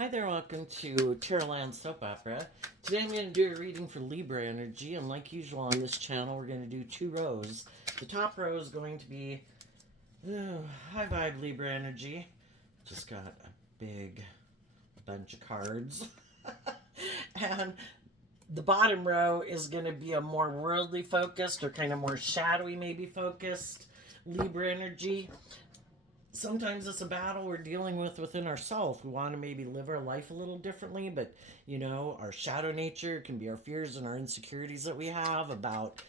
Hi there, welcome to Terrorland Soap Opera. Today I'm going to do a reading for Libra energy, and like usual on this channel, we're going to do two rows. The top row is going to be high vibe Libra energy. Just got a big bunch of cards. And the bottom row is going to be a more worldly focused or kind of more shadowy maybe focused Libra energy. Sometimes it's a battle we're dealing with within ourselves. We want to maybe live our life a little differently, but our shadow nature can be our fears and our insecurities that we have about,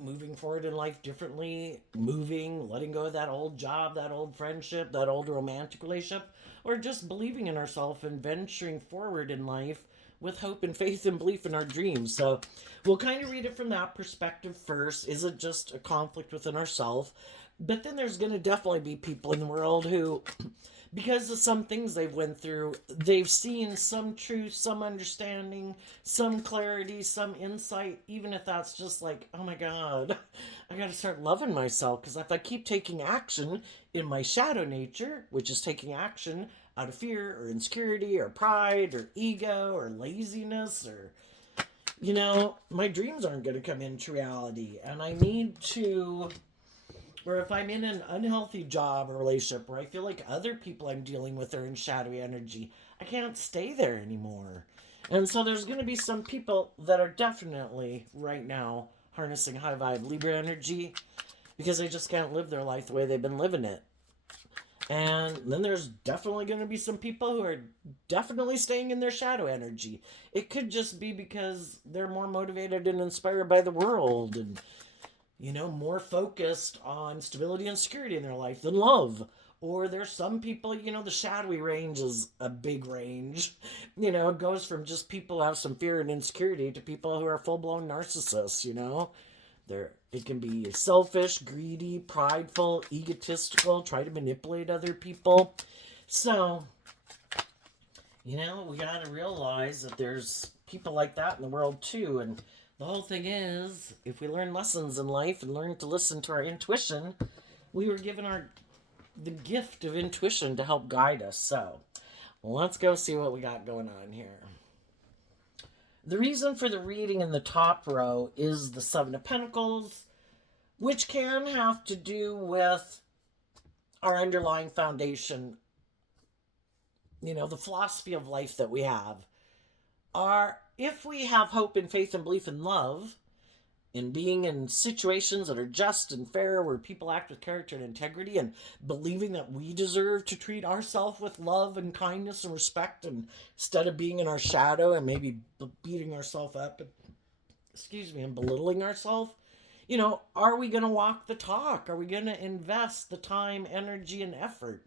moving forward in life differently, letting go of that old job, that old friendship, that old romantic relationship, or just believing in ourselves and venturing forward in life with hope and faith and belief in our dreams. So we'll kind of read it from that perspective first. Is it just a conflict within ourselves? But then there's going to definitely be people in the world who, because of some things they've went through, they've seen some truth, some understanding, some clarity, some insight, even if that's just like, oh my God, I got to start loving myself. Because if I keep taking action in my shadow nature, which is taking action out of fear or insecurity or pride or ego or laziness or, my dreams aren't going to come into reality. And I need to... Or if I'm in an unhealthy job or relationship where I feel like other people I'm dealing with are in shadowy energy, I can't stay there anymore. And so there's going to be some people that are definitely right now harnessing high vibe Libra energy because they just can't live their life the way they've been living it. And then there's definitely going to be some people who are definitely staying in their shadow energy. It could just be because they're more motivated and inspired by the world and more focused on stability and security in their life than love. Or there's some people, the shadowy range is a big range. It goes from just people who have some fear and insecurity to people who are full-blown narcissists. It can be selfish, greedy, prideful, egotistical, try to manipulate other people. So, we got to realize that there's people like that in the world too. And the whole thing is, if we learn lessons in life and learn to listen to our intuition, we were given the gift of intuition to help guide us. So, let's go see what we got going on here. The reason for the reading in the top row is the Seven of Pentacles, which can have to do with our underlying foundation, the philosophy of life that we have. If we have hope and faith and belief in love, in being in situations that are just and fair, where people act with character and integrity, and believing that we deserve to treat ourselves with love and kindness and respect, and instead of being in our shadow and maybe beating ourselves up, and belittling ourselves, are we going to walk the talk? Are we going to invest the time, energy, and effort?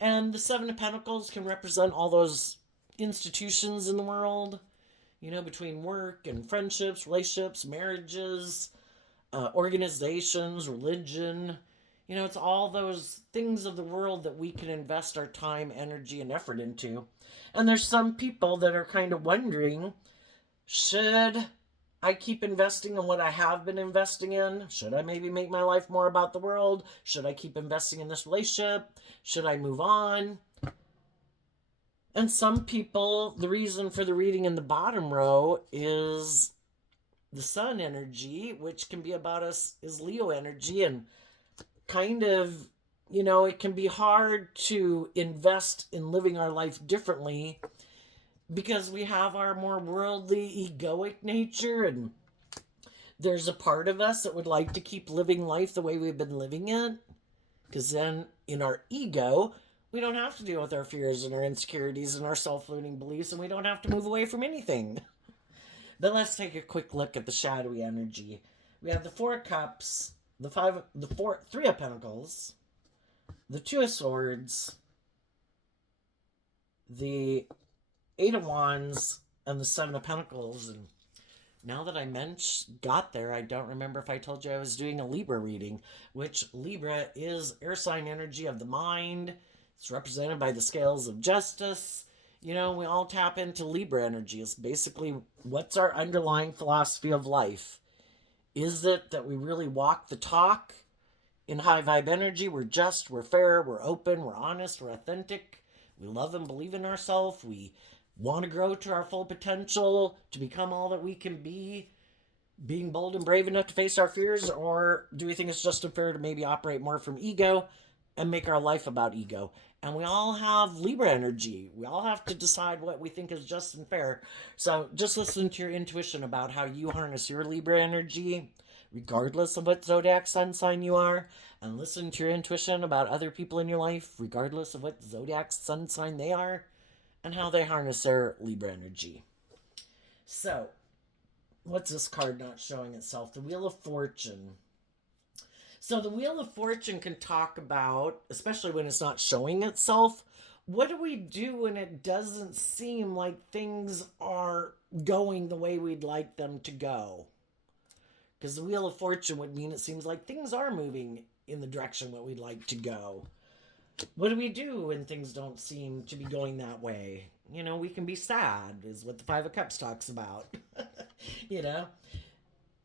And the Seven of Pentacles can represent all those institutions in the world, between work and friendships, relationships, marriages, organizations, religion. It's all those things of the world that we can invest our time, energy, and effort into. And there's some people that are kind of wondering, should I keep investing in what I have been investing in? Should I maybe make my life more about the world? Should I keep investing in this relationship? Should I move on? And some people, the reason for the reading in the bottom row is the sun energy, which can be about us, is Leo energy. And kind of, it can be hard to invest in living our life differently because we have our more worldly, egoic nature. And there's a part of us that would like to keep living life the way we've been living it. Because then in our ego, we don't have to deal with our fears and our insecurities and our self-limiting beliefs, and we don't have to move away from anything. But let's take a quick look at the shadowy energy. We have the Four of Cups, Three of Pentacles, the Two of Swords, the Eight of Wands, and the Seven of Pentacles. And now that I got there, I don't remember if I told you I was doing a Libra reading, which Libra is air sign energy of the mind. It's represented by the scales of justice. We all tap into Libra energy. It's basically, what's our underlying philosophy of life? Is it that we really walk the talk in high vibe energy? We're just, we're fair, we're open, we're honest, we're authentic. We love and believe in ourselves. We want to grow to our full potential, to become all that we can be, being bold and brave enough to face our fears? Or do we think it's just unfair to maybe operate more from ego and make our life about ego? And we all have Libra energy. We all have to decide what we think is just and fair. So just listen to your intuition about how you harness your Libra energy, regardless of what zodiac sun sign you are. And listen to your intuition about other people in your life, regardless of what zodiac sun sign they are, and how they harness their Libra energy. So, what's this card not showing itself? The Wheel of Fortune. So the Wheel of Fortune can talk about, especially when it's not showing itself, what do we do when it doesn't seem like things are going the way we'd like them to go? Because the Wheel of Fortune would mean it seems like things are moving in the direction that we'd like to go. What do we do when things don't seem to be going that way? We can be sad, is what the Five of Cups talks about. you know?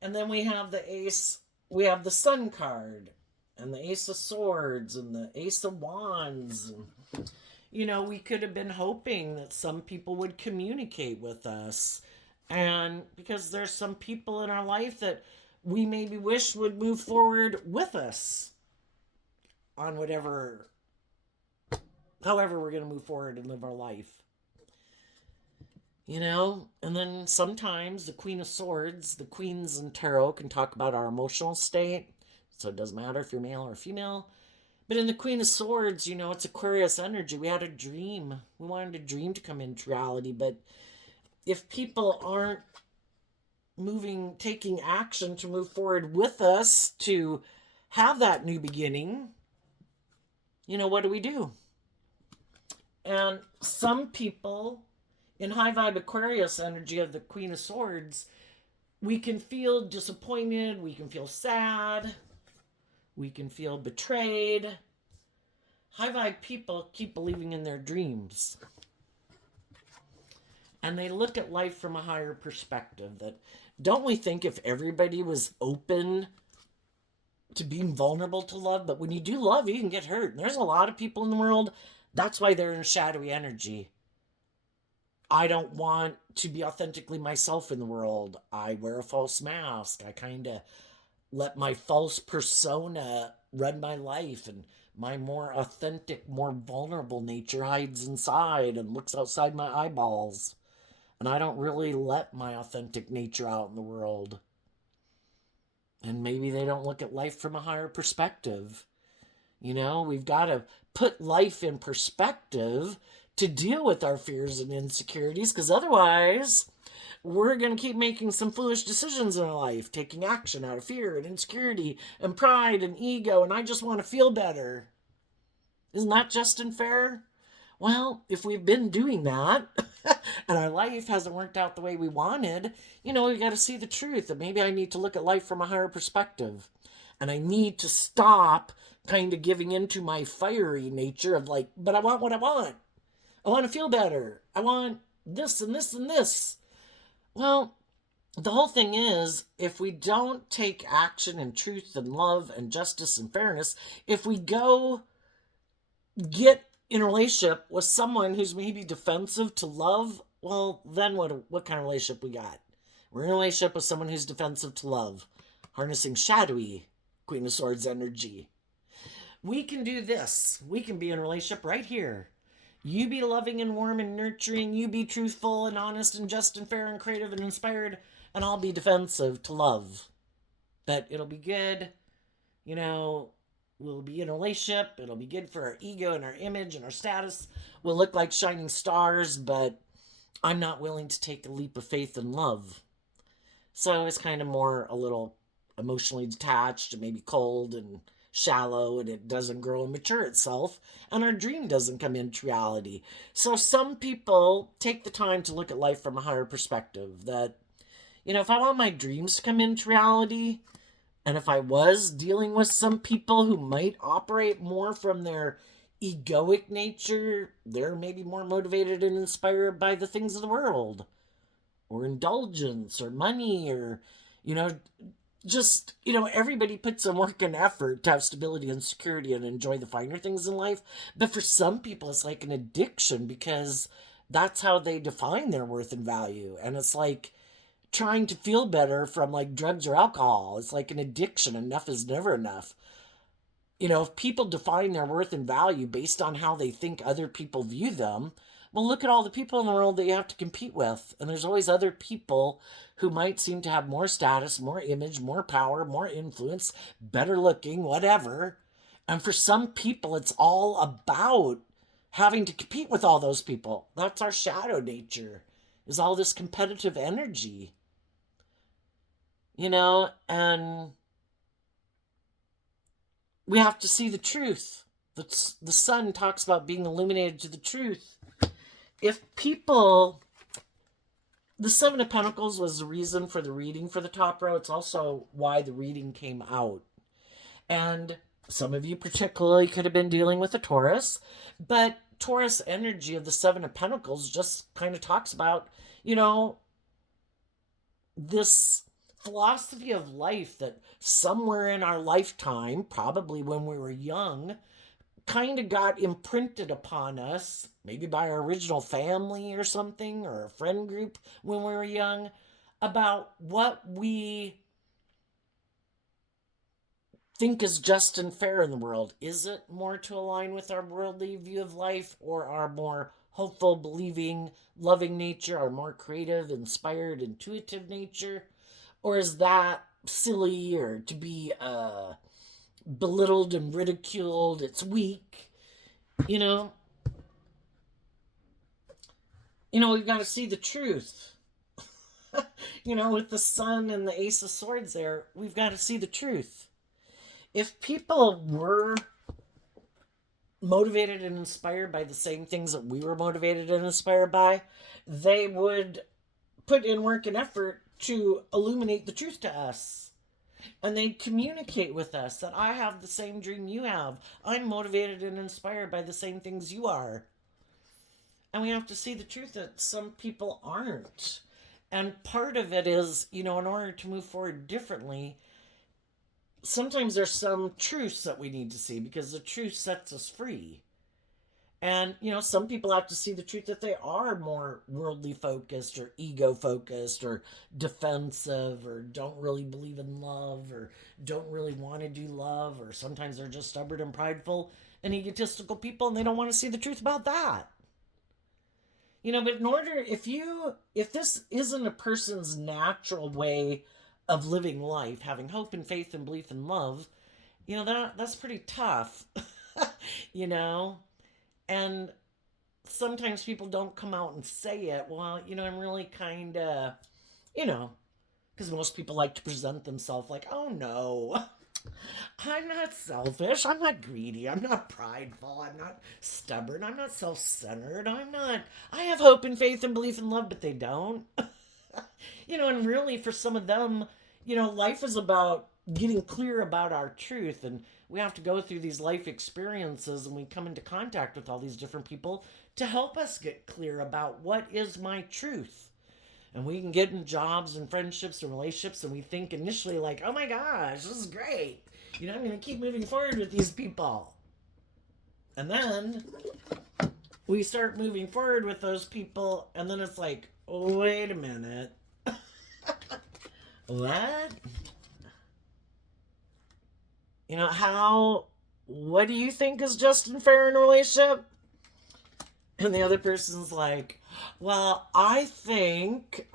And then we have the Ace, we have the Sun card, and the Ace of Swords, and the Ace of Wands. We could have been hoping that some people would communicate with us. And because there's some people in our life that we maybe wish would move forward with us on however we're going to move forward and live our life. And then sometimes the Queen of Swords, the Queens in Tarot can talk about our emotional state. So it doesn't matter if you're male or female. But in the Queen of Swords, it's Aquarius energy. We had a dream. We wanted a dream to come into reality. But if people aren't taking action to move forward with us to have that new beginning, what do? And some people in high vibe Aquarius energy of the Queen of Swords, we can feel disappointed, we can feel sad, we can feel betrayed. High vibe people keep believing in their dreams. And they look at life from a higher perspective. That, don't we think if everybody was open to being vulnerable to love, but when you do love, you can get hurt. And there's a lot of people in the world, that's why they're in shadowy energy. I don't want to be authentically myself in the world. I wear a false mask. I kind of let my false persona run my life, and my more authentic, more vulnerable nature hides inside and looks outside my eyeballs. And I don't really let my authentic nature out in the world. And maybe they don't look at life from a higher perspective. We've got to put life in perspective to deal with our fears and insecurities, because otherwise we're going to keep making some foolish decisions in our life, taking action out of fear and insecurity and pride and ego, and I just want to feel better. Isn't that just and fair? Well, if we've been doing that and our life hasn't worked out the way we wanted, we got to see the truth that maybe I need to look at life from a higher perspective. And I need to stop kind of giving into my fiery nature of like, but I want what I want. I want to feel better. I want this and this and this. Well, the whole thing is, if we don't take action in truth and love and justice and fairness, if we go get in a relationship with someone who's maybe defensive to love, well, then what kind of relationship we got? We're in a relationship with someone who's defensive to love, harnessing shadowy Queen of Swords energy. We can do this. We can be in a relationship right here. You be loving and warm and nurturing. You be truthful and honest and just and fair and creative and inspired. And I'll be defensive to love. But it'll be good. We'll be in a relationship. It'll be good for our ego and our image and our status. We'll look like shining stars, but I'm not willing to take a leap of faith and love. So it's kind of more a little emotionally detached and maybe cold and shallow, and it doesn't grow and mature itself, and our dream doesn't come into reality. So some people take the time to look at life from a higher perspective, that if I want my dreams to come into reality, and if I was dealing with some people who might operate more from their egoic nature, they're maybe more motivated and inspired by the things of the world, or indulgence, or money, or just, everybody puts in work and effort to have stability and security and enjoy the finer things in life. But for some people, it's like an addiction because that's how they define their worth and value. And it's like trying to feel better from like drugs or alcohol. It's like an addiction. Enough is never enough. If people define their worth and value based on how they think other people view them, well, look at all the people in the world that you have to compete with. And there's always other people who might seem to have more status, more image, more power, more influence, better looking, whatever. And for some people, it's all about having to compete with all those people. That's our shadow nature, is all this competitive energy, and we have to see the truth. The sun talks about being illuminated to the truth. If people, the Seven of Pentacles was the reason for the reading for the top row. It's also why the reading came out. And some of you particularly could have been dealing with a Taurus, but Taurus energy of the Seven of Pentacles just kind of talks about, this philosophy of life that somewhere in our lifetime, probably when we were young, kind of got imprinted upon us, maybe by our original family or something, or a friend group when we were young, about what we think is just and fair in the world. Is it more to align with our worldly view of life, or our more hopeful, believing, loving nature, our more creative, inspired, intuitive nature? Or is that silly, or to be belittled and ridiculed? It's weak. We've got to see the truth. With the sun and the Ace of Swords there, we've got to see the truth. If people were motivated and inspired by the same things that we were motivated and inspired by, they would put in work and effort to illuminate the truth to us. And they communicate with us that I have the same dream you have. I'm motivated and inspired by the same things you are. And we have to see the truth that some people aren't. And part of it is, in order to move forward differently, sometimes there's some truths that we need to see because the truth sets us free. And, some people have to see the truth that they are more worldly focused or ego focused or defensive or don't really believe in love or don't really want to do love, or sometimes they're just stubborn and prideful and egotistical people and they don't want to see the truth about that. But in order, if this isn't a person's natural way of living life, having hope and faith and belief and love, that's pretty tough, And sometimes people don't come out and say it. Well, I'm really kind of, because most people like to present themselves like, oh no, I'm not selfish. I'm not greedy. I'm not prideful. I'm not stubborn. I'm not self-centered. I have hope and faith and belief and love, but they don't. And really for some of them, life is about getting clear about our truth, and we have to go through these life experiences and we come into contact with all these different people to help us get clear about what is my truth. And we can get in jobs and friendships and relationships and we think initially like, oh my gosh, this is great. I'm going to keep moving forward with these people. And then we start moving forward with those people and then it's like, oh, wait a minute. What? What do you think is just and fair in a relationship? And the other person's like, well, I think,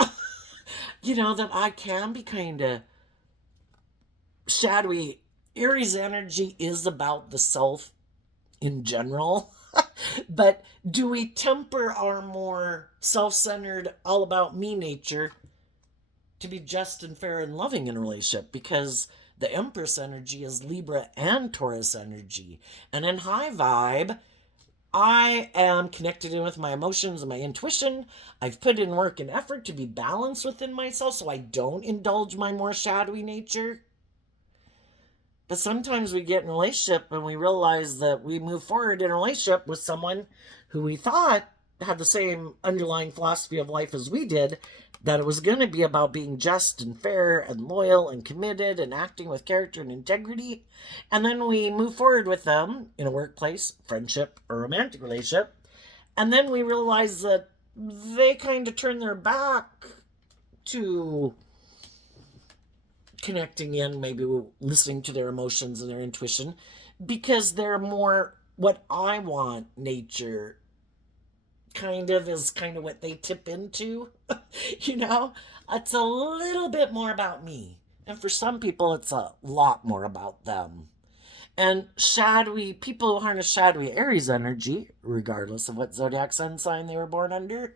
that I can be kind of shadowy. Aries energy is about the self in general. But do we temper our more self-centered, all about me nature to be just and fair and loving in a relationship? Because the Empress energy is Libra and Taurus energy. And in high vibe, I am connected in with my emotions and my intuition. I've put in work and effort to be balanced within myself so I don't indulge my more shadowy nature. But sometimes we get in a relationship and we realize that we move forward in a relationship with someone who we thought had the same underlying philosophy of life as we did, that it was going to be about being just and fair and loyal and committed and acting with character and integrity. And then we move forward with them in a workplace, friendship, or romantic relationship. And then we realize that they kind of turn their back to connecting in, maybe listening to their emotions and their intuition, because they're more what I want nature kind of is kind of what they tip into. you know, it's a little bit more about me. And for some people, it's a lot more about them. And shadowy people who harness shadowy Aries energy, regardless of what zodiac sun sign they were born under,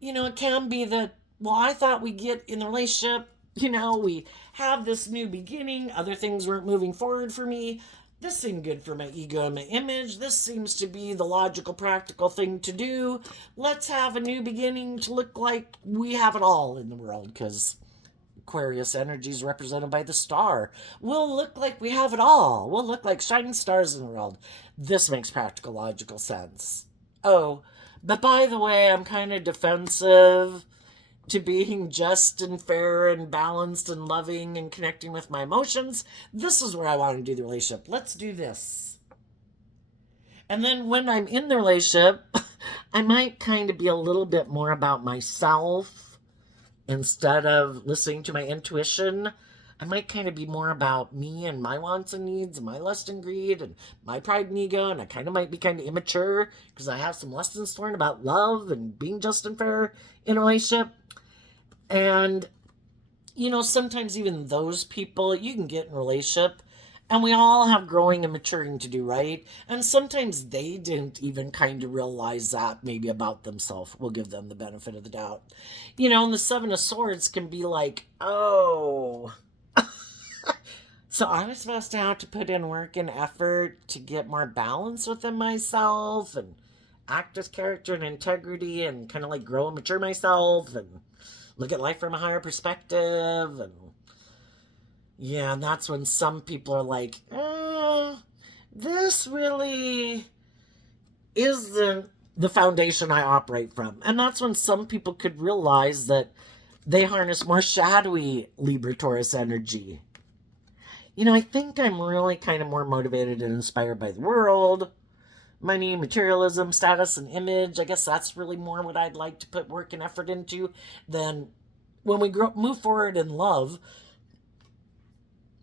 it can be that, well, I thought we get in the relationship, we have this new beginning, other things weren't moving forward for me. This seemed good for my ego and my image. This seems to be the logical, practical thing to do. Let's have a new beginning to look like we have it all in the world, because Aquarius energy is represented by the star. We'll look like we have it all. We'll look like shining stars in the world. This makes practical, logical sense. Oh, but by the way, I'm kind of defensive to being just and fair and balanced and loving and connecting with my emotions. This is where I want to do the relationship. Let's do this. And then when I'm in the relationship, I might kind of be a little bit more about myself instead of listening to my intuition. I might kind of be more about me and my wants and needs and my lust and greed and my pride and ego. And I kind of might be kind of immature because I have some lessons to learn about love and being just and fair in a relationship. And, sometimes even those people, you can get in a relationship and we all have growing and maturing to do, right? And sometimes they didn't even kind of realize that maybe about themselves. We'll give them the benefit of the doubt. And the Seven of Swords can be like, oh, so I was supposed to have to put in work and effort to get more balance within myself and act with character and integrity and kind of like grow and mature myself and look at life from a higher perspective. And that's when some people are like, this really isn't the foundation I operate from. And that's when some people could realize that they harness more shadowy Libra-Taurus energy. I think I'm really kind of more motivated and inspired by the world, money, materialism, status, and image. I guess that's really more what I'd like to put work and effort into than when we move forward in love.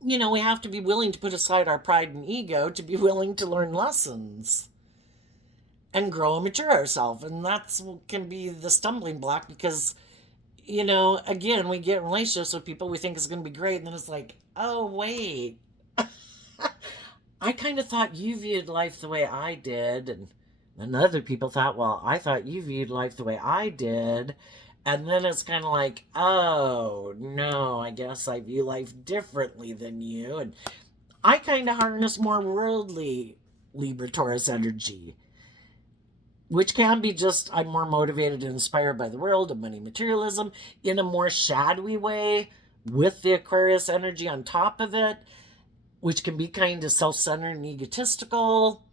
We have to be willing to put aside our pride and ego to be willing to learn lessons and grow and mature ourselves. And that's what can be the stumbling block because, again, we get in relationships with people we think is going to be great. And then it's like, oh, wait. I kind of thought you viewed life the way I did. And other people thought, well, I thought you viewed life the way I did. And then it's kind of like, oh, no, I guess I view life differently than you. And I kind of harness more worldly Libra-Taurus energy, which can be just I'm more motivated and inspired by the world and money, materialism in a more shadowy way with the Aquarius energy on top of it, which can be kind of self-centered and egotistical.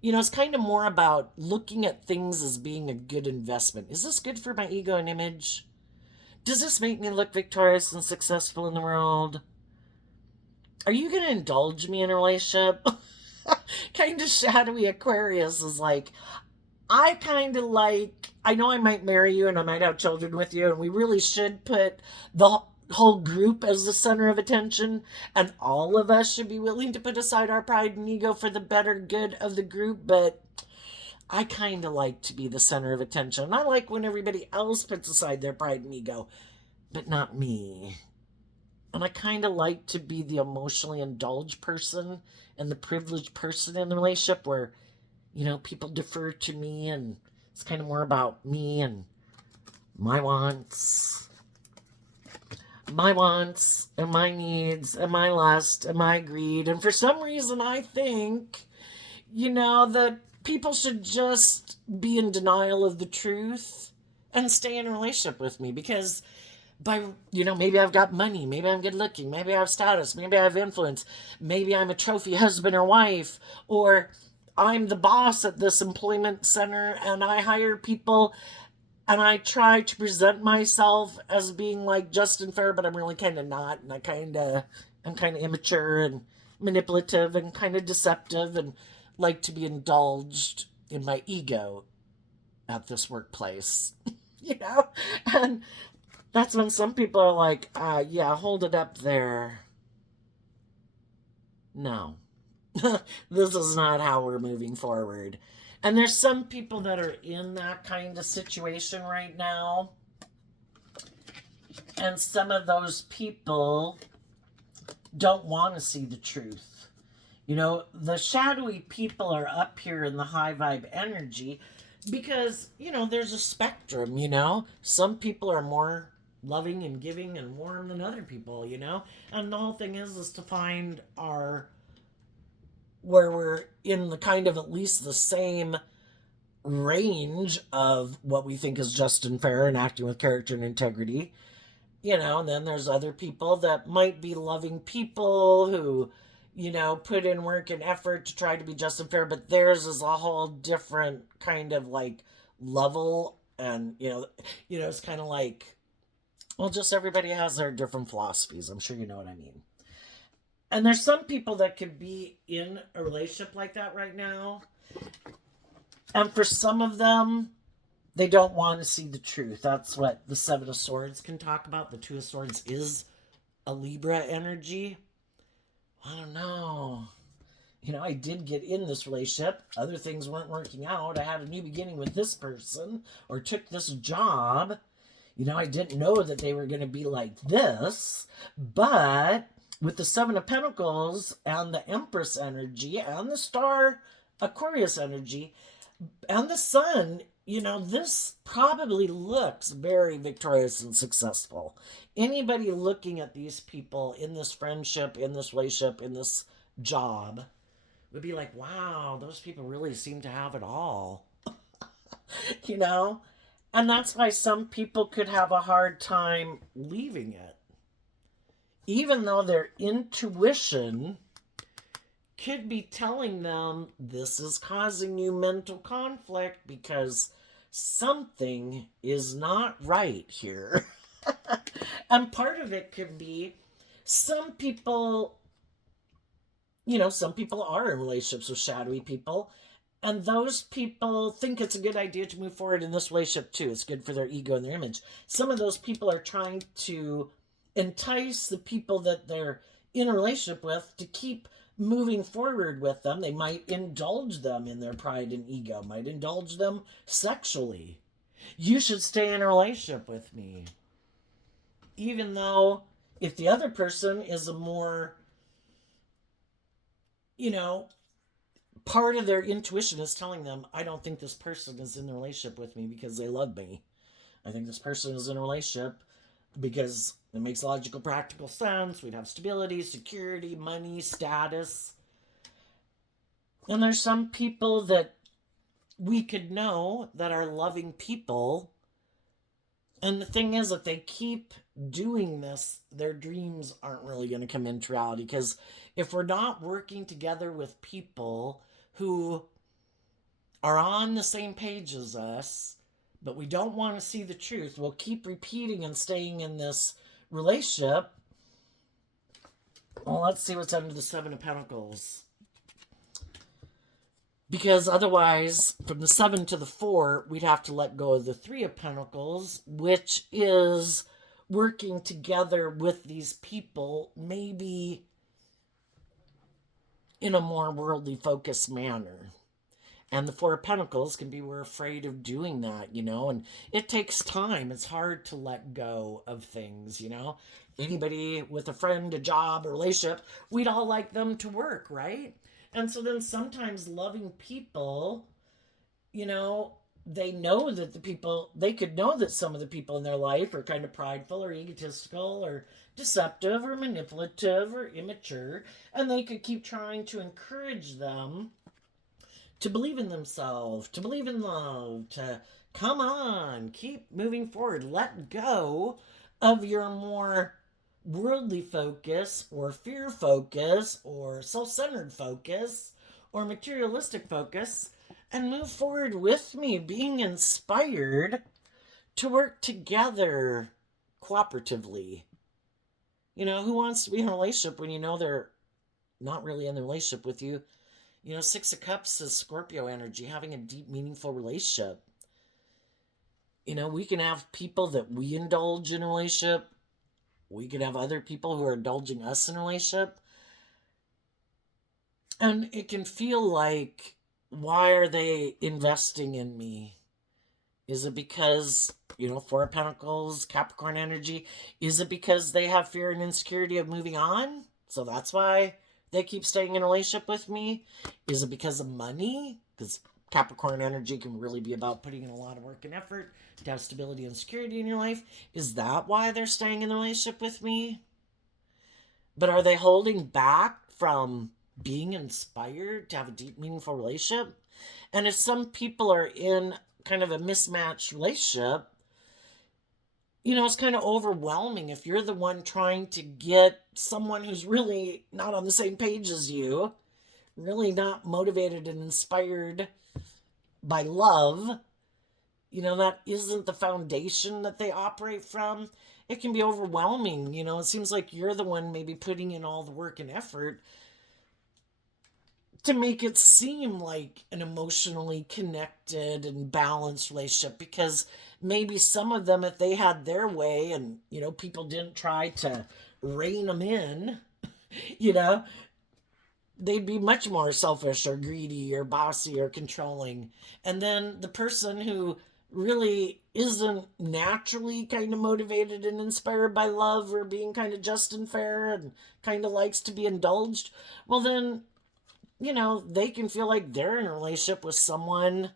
It's kind of more about looking at things as being a good investment. Is this good for my ego and image? Does this make me look victorious and successful in the world? Are you going to indulge me in a relationship? Kind of shadowy Aquarius is like, I kind of like, I know I might marry you and I might have children with you, and we really should put the whole group as the center of attention, and all of us should be willing to put aside our pride and ego for the better good of the group, but I kind of like to be the center of attention. I like when everybody else puts aside their pride and ego, but not me. And I kind of like to be the emotionally indulged person and the privileged person in the relationship where, people defer to me and it's kind of more about me and my wants and my needs and my lust and my greed. And for some reason, I think, that people should just be in denial of the truth and stay in a relationship with me because maybe I've got money, maybe I'm good looking, maybe I have status, maybe I have influence, maybe I'm a trophy husband or wife, or I'm the boss at this employment center and I hire people And I try to present myself as being like just and fair, but I'm really kind of not. And I'm kind of immature and manipulative and kind of deceptive and like to be indulged in my ego at this workplace, you know? And that's when some people are like, yeah, hold it up there. No, this is not how we're moving forward. And there's some people that are in that kind of situation right now. And some of those people don't want to see the truth. You know, the shadowy people are up here in the high vibe energy because, you know, there's a spectrum, you know. Some people are more loving and giving and warm than other people, you know. And the whole thing is to find our where we're in the kind of at least the same range of what we think is just and fair and acting with character and integrity. You know, and then there's other people that might be loving people who, you know, put in work and effort to try to be just and fair, but theirs is a whole different kind of like level. And, it's kind of like, well, just everybody has their different philosophies. I'm sure you know what I mean. And there's some people that could be in a relationship like that right now. And for some of them, they don't want to see the truth. That's what the Seven of Swords can talk about. The Two of Swords is a Libra energy. I don't know. You know, I did get in this relationship. Other things weren't working out. I had a new beginning with this person or took this job. You know, I didn't know that they were going to be like this. But with the Seven of Pentacles and the Empress energy and the Star Aquarius energy and the Sun, you know, this probably looks very victorious and successful. Anybody looking at these people in this friendship, in this relationship, in this job would be like, wow, those people really seem to have it all. You know? And that's why some people could have a hard time leaving it. Even though their intuition could be telling them this is causing you mental conflict because something is not right here. And part of it could be some people, some people are in relationships with shadowy people. And those people think it's a good idea to move forward in this relationship too. It's good for their ego and their image. Some of those people are trying to entice the people that they're in a relationship with to keep moving forward with them. They might indulge them in their pride and ego, might indulge them sexually. You should stay in a relationship with me. Even though if the other person is a more, part of their intuition is telling them, I don't think this person is in a relationship with me because they love me. I think this person is in a relationship because it makes logical, practical sense. We'd have stability, security, money, status. And there's some people that we could know that are loving people. And the thing is, if they keep doing this, their dreams aren't really going to come into reality. Because if we're not working together with people who are on the same page as us, but we don't want to see the truth, we'll keep repeating and staying in this relationship. Well, let's see what's under the Seven of Pentacles. Because otherwise, from the 7 to the 4, we'd have to let go of the 3 of Pentacles, which is working together with these people, maybe in a more worldly focused manner. And the 4 of Pentacles can be, we're afraid of doing that, and it takes time. It's hard to let go of things, Anybody with a friend, a job, a relationship, we'd all like them to work, right? And so then sometimes loving people, they know that they could know that some of the people in their life are kind of prideful or egotistical or deceptive or manipulative or immature. And they could keep trying to encourage them to believe in themselves, to believe in love, to come on, keep moving forward, let go of your more worldly focus or fear focus or self-centered focus or materialistic focus and move forward with me, being inspired to work together cooperatively. Who wants to be in a relationship when you know they're not really in the relationship with you? Six of Cups is Scorpio energy, having a deep, meaningful relationship. We can have people that we indulge in a relationship. We could have other people who are indulging us in a relationship. And it can feel like, why are they investing in me? Is it because, Four of Pentacles, Capricorn energy, is it because they have fear and insecurity of moving on? So that's why they keep staying in a relationship with me? Is it because of money? Because Capricorn energy can really be about putting in a lot of work and effort to have stability and security in your life. Is that why they're staying in the relationship with me? But are they holding back from being inspired to have a deep, meaningful relationship? And if some people are in kind of a mismatched relationship, it's kind of overwhelming if you're the one trying to get someone who's really not on the same page as you, really not motivated and inspired by love. That isn't the foundation that they operate from. It can be overwhelming. It seems like you're the one maybe putting in all the work and effort to make it seem like an emotionally connected and balanced relationship, because maybe some of them, if they had their way and, people didn't try to rein them in, they'd be much more selfish or greedy or bossy or controlling. And then the person who really isn't naturally kind of motivated and inspired by love or being kind of just and fair and kind of likes to be indulged, well then, they can feel like they're in a relationship with someone,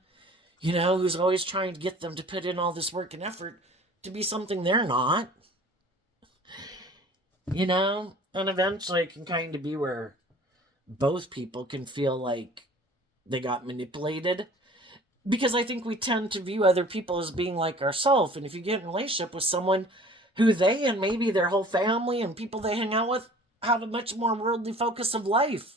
who's always trying to get them to put in all this work and effort to be something they're not. And eventually it can kind of be where both people can feel like they got manipulated. Because I think we tend to view other people as being like ourselves. And if you get in a relationship with someone who they and maybe their whole family and people they hang out with have a much more worldly focus of life,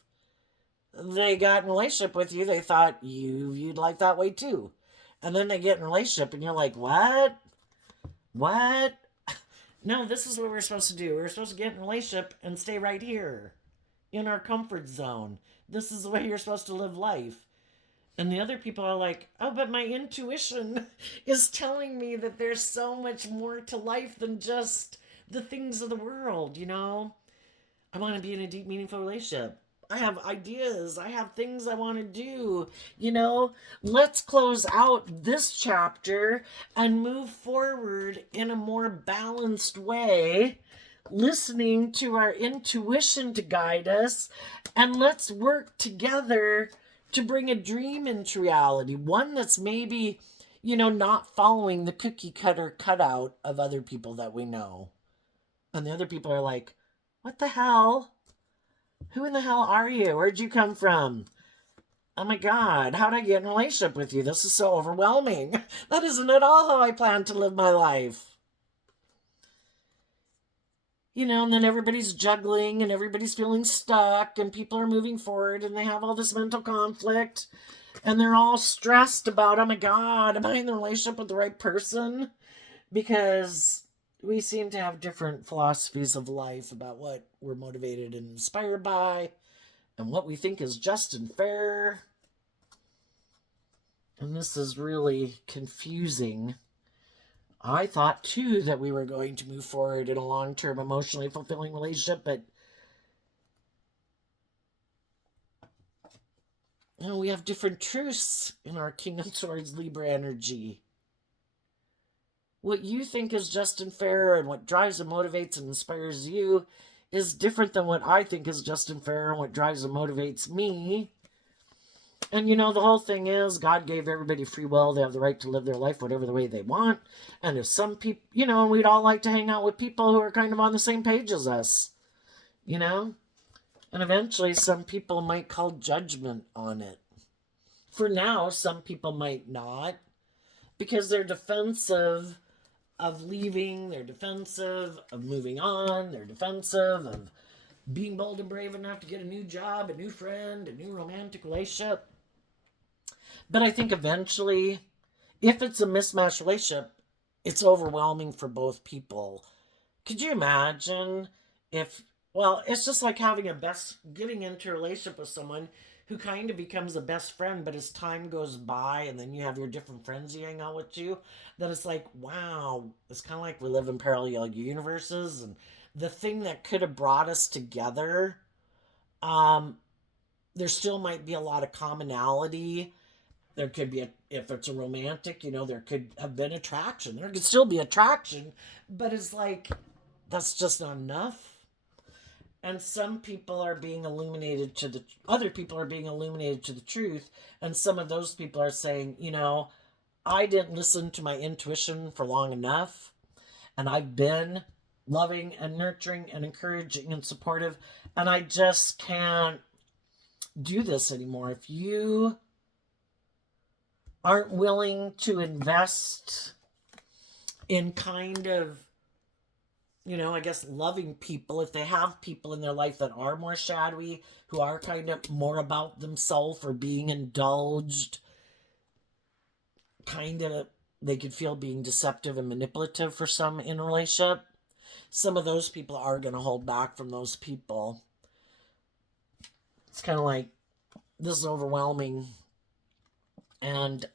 they got in a relationship with you, they thought you viewed life that way too. And then they get in a relationship and you're like, what? No, this is what we're supposed to do. We're supposed to get in a relationship and stay right here in our comfort zone. This is the way you're supposed to live life. And the other people are like, oh, but my intuition is telling me that there's so much more to life than just the things of the world, I want to be in a deep, meaningful relationship. I have ideas. I have things I want to do. Let's close out this chapter and move forward in a more balanced way, listening to our intuition to guide us, and let's work together to bring a dream into reality. One that's maybe, not following the cookie cutter cutout of other people that we know. And the other people are like, what the hell? Who in the hell are you? Where'd you come from? Oh my God, how'd I get in a relationship with you? This is so overwhelming. That isn't at all how I plan to live my life. And then everybody's juggling and everybody's feeling stuck and people are moving forward and they have all this mental conflict and they're all stressed about, oh my God, am I in the relationship with the right person? Because we seem to have different philosophies of life about what we're motivated and inspired by and what we think is just and fair. And this is really confusing. I thought, too, that we were going to move forward in a long-term, emotionally fulfilling relationship, but we have different truths in our King of Swords Libra energy. What you think is just and fair and what drives and motivates and inspires you is different than what I think is just and fair and what drives and motivates me. And the whole thing is God gave everybody free will. They have the right to live their life whatever the way they want. And if some people, and we'd all like to hang out with people who are kind of on the same page as us, And eventually some people might call judgment on it. For now, some people might not, because they're defensive of leaving, they're defensive of moving on, they're defensive of being bold and brave enough to get a new job, a new friend, a new romantic relationship. But I think eventually, if it's a mismatched relationship, it's overwhelming for both people. Could you imagine if, well, it's just like having getting into a relationship with someone who kind of becomes a best friend, but as time goes by and then you have your different friends you hang out with you, then it's like, wow, it's kind of like we live in parallel universes. And the thing that could have brought us together, um, there still might be a lot of commonality. There could be, if it's a romantic, there could have been attraction. There could still be attraction, but it's like, that's just not enough. And some people are being illuminated to the other people are being illuminated to the truth, and some of those people are saying, I didn't listen to my intuition for long enough, and I've been loving and nurturing and encouraging and supportive, and I just can't do this anymore. If you aren't willing to invest in kind of, I guess loving people, if they have people in their life that are more shadowy, who are kind of more about themselves or being indulged, kind of, they could feel being deceptive and manipulative for some in a relationship. Some of those people are going to hold back from those people. It's kind of like, this is overwhelming, and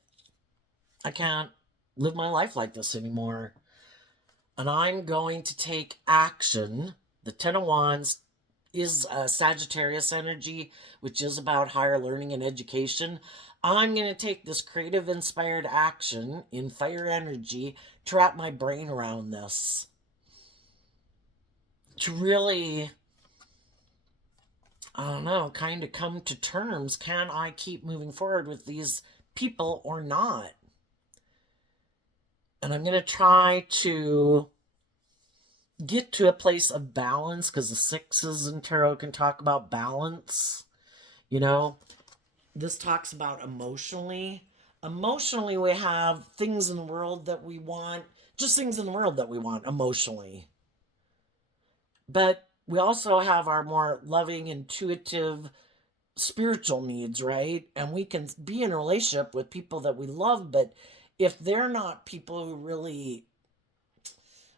I can't live my life like this anymore. And I'm going to take action. The Ten of Wands is a Sagittarius energy, which is about higher learning and education. I'm going to take this creative, inspired action in fire energy to wrap my brain around this. To really, I don't know, kind of come to terms. Can I keep moving forward with these people or not? And I'm going to try to get to a place of balance, because the sixes in tarot can talk about balance. This talks about emotionally. Emotionally, we have things in the world that we want, just things in the world that we want emotionally. But we also have our more loving, intuitive, spiritual needs, right? And we can be in a relationship with people that we love, but if they're not people who really,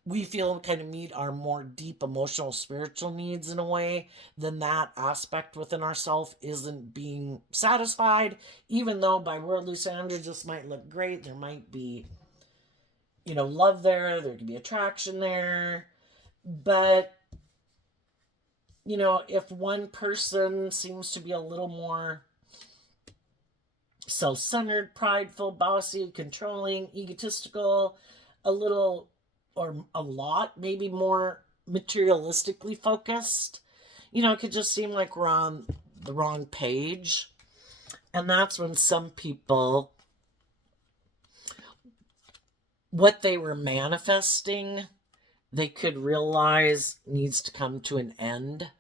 we feel, kind of meet our more deep emotional, spiritual needs in a way, then that aspect within ourselves isn't being satisfied. Even though by worldly standards this might look great, there might be, love there could be attraction there. But, if one person seems to be a little more self-centered, prideful, bossy, controlling, egotistical, a little, or a lot, maybe more materialistically focused, it could just seem like we're on the wrong page. And that's when some people, what they were manifesting, they could realize needs to come to an end.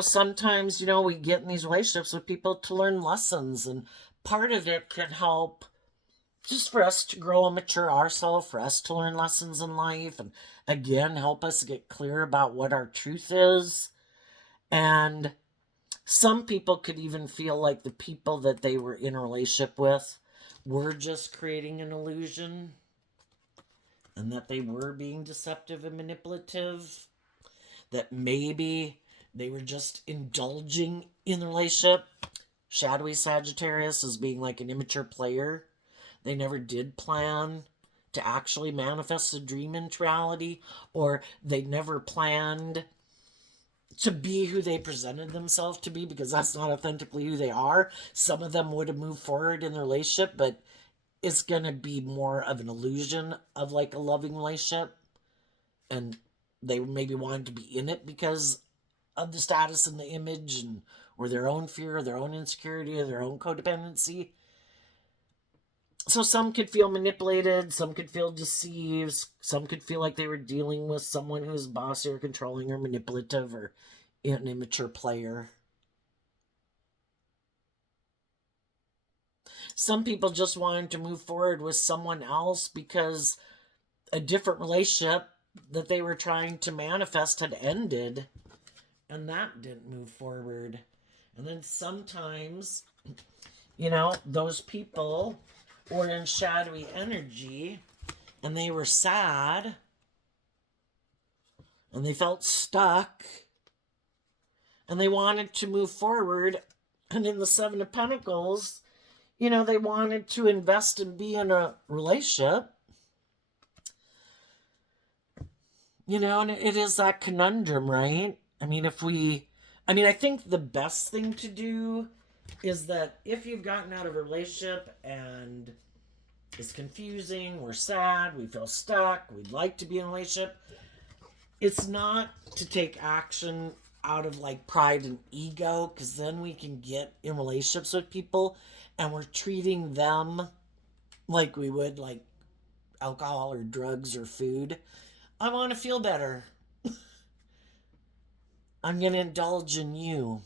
Sometimes, we get in these relationships with people to learn lessons, and part of it can help just for us to grow and mature ourselves, for us to learn lessons in life, and again, help us get clear about what our truth is. And some people could even feel like the people that they were in a relationship with were just creating an illusion, and that they were being deceptive and manipulative, that maybe they were just indulging in the relationship. Shadowy Sagittarius is being like an immature player. They never did plan to actually manifest a dream into reality, or they never planned to be who they presented themselves to be, because that's not authentically who they are. Some of them would have moved forward in their relationship, but it's going to be more of an illusion of like a loving relationship. And they maybe wanted to be in it because of the status and the image, and or their own fear, their own insecurity, or their own codependency. So some could feel manipulated, some could feel deceived, some could feel like they were dealing with someone who's bossy or controlling or manipulative or an immature player. Some people just wanted to move forward with someone else because a different relationship that they were trying to manifest had ended, and that didn't move forward. And then sometimes, those people or in shadowy energy, and they were sad, and they felt stuck, and they wanted to move forward. And in the Seven of Pentacles, they wanted to invest and be in a relationship. And it is that conundrum, right? I think the best thing to do is that if you've gotten out of a relationship and it's confusing, we're sad, we feel stuck, we'd like to be in a relationship, it's not to take action out of like pride and ego, because then we can get in relationships with people and we're treating them like we would like alcohol or drugs or food. I want to feel better. I'm going to indulge in you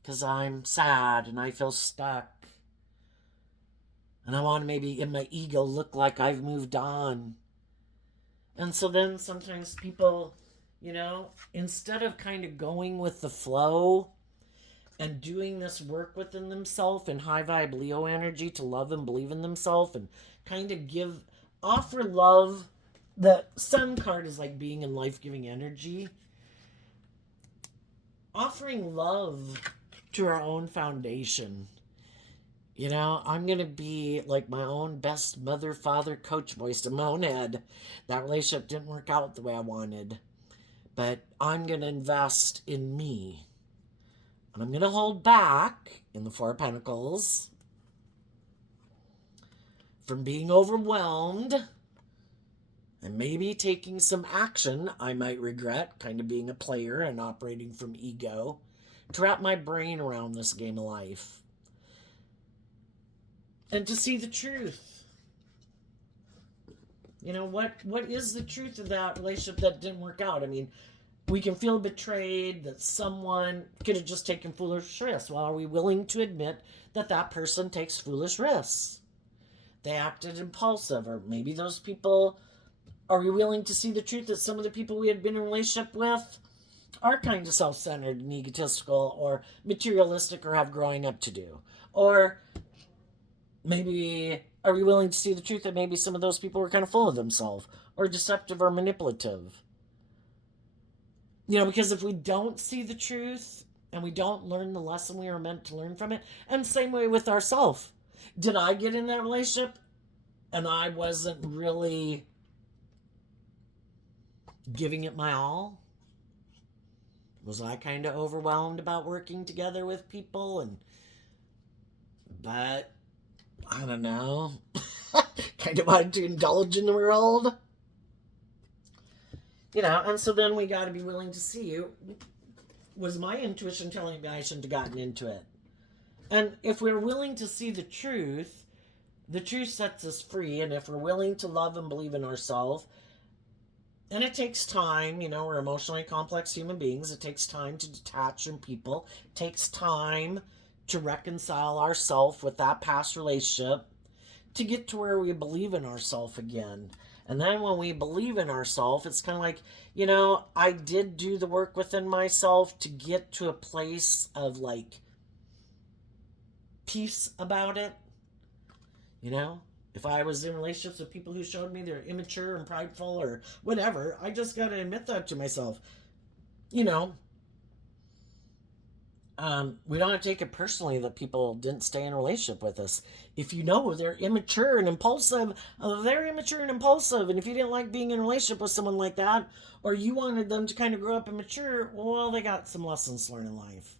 because I'm sad and I feel stuck. And I want to maybe in my ego look like I've moved on. And so then sometimes people, instead of kind of going with the flow and doing this work within themselves in high vibe Leo energy to love and believe in themselves and kind of offer love. The Sun card is like being in life-giving energy. Offering love to our own foundation. I'm going to be like my own best mother, father, coach voice in my own head. That relationship didn't work out the way I wanted. But I'm going to invest in me. And I'm going to hold back in the Four of Pentacles from being overwhelmed and maybe taking some action I might regret, kind of being a player and operating from ego, to wrap my brain around this game of life. And to see the truth. What is the truth of that relationship that didn't work out? We can feel betrayed, that someone could have just taken foolish risks. Well, are we willing to admit that that person takes foolish risks? They acted impulsive, or maybe those people... Are we willing to see the truth that some of the people we had been in a relationship with are kind of self-centered and egotistical or materialistic or have growing up to do? Or maybe are we willing to see the truth that maybe some of those people were kind of full of themselves or deceptive or manipulative? Because if we don't see the truth and we don't learn the lesson we were meant to learn from it, and same way with ourselves. Did I get in that relationship and I wasn't really giving it my all? Was I kind of overwhelmed about working together with people? But I don't know. Kind of wanted to indulge in the world. And so then we got to be willing to see, was my intuition telling me I shouldn't have gotten into it? And if we're willing to see the truth sets us free. And if we're willing to love and believe in ourselves, and it takes time, we're emotionally complex human beings. It takes time to detach from people. It takes time to reconcile ourselves with that past relationship to get to where we believe in ourselves again. And then when we believe in ourselves, it's kind of like, I did do the work within myself to get to a place of like peace about it. If I was in relationships with people who showed me they're immature and prideful or whatever, I just got to admit that to myself. We don't have to take it personally that people didn't stay in a relationship with us. If they're immature and impulsive, they're immature and impulsive. And if you didn't like being in a relationship with someone like that, or you wanted them to kind of grow up and mature, well, they got some lessons to learn in life.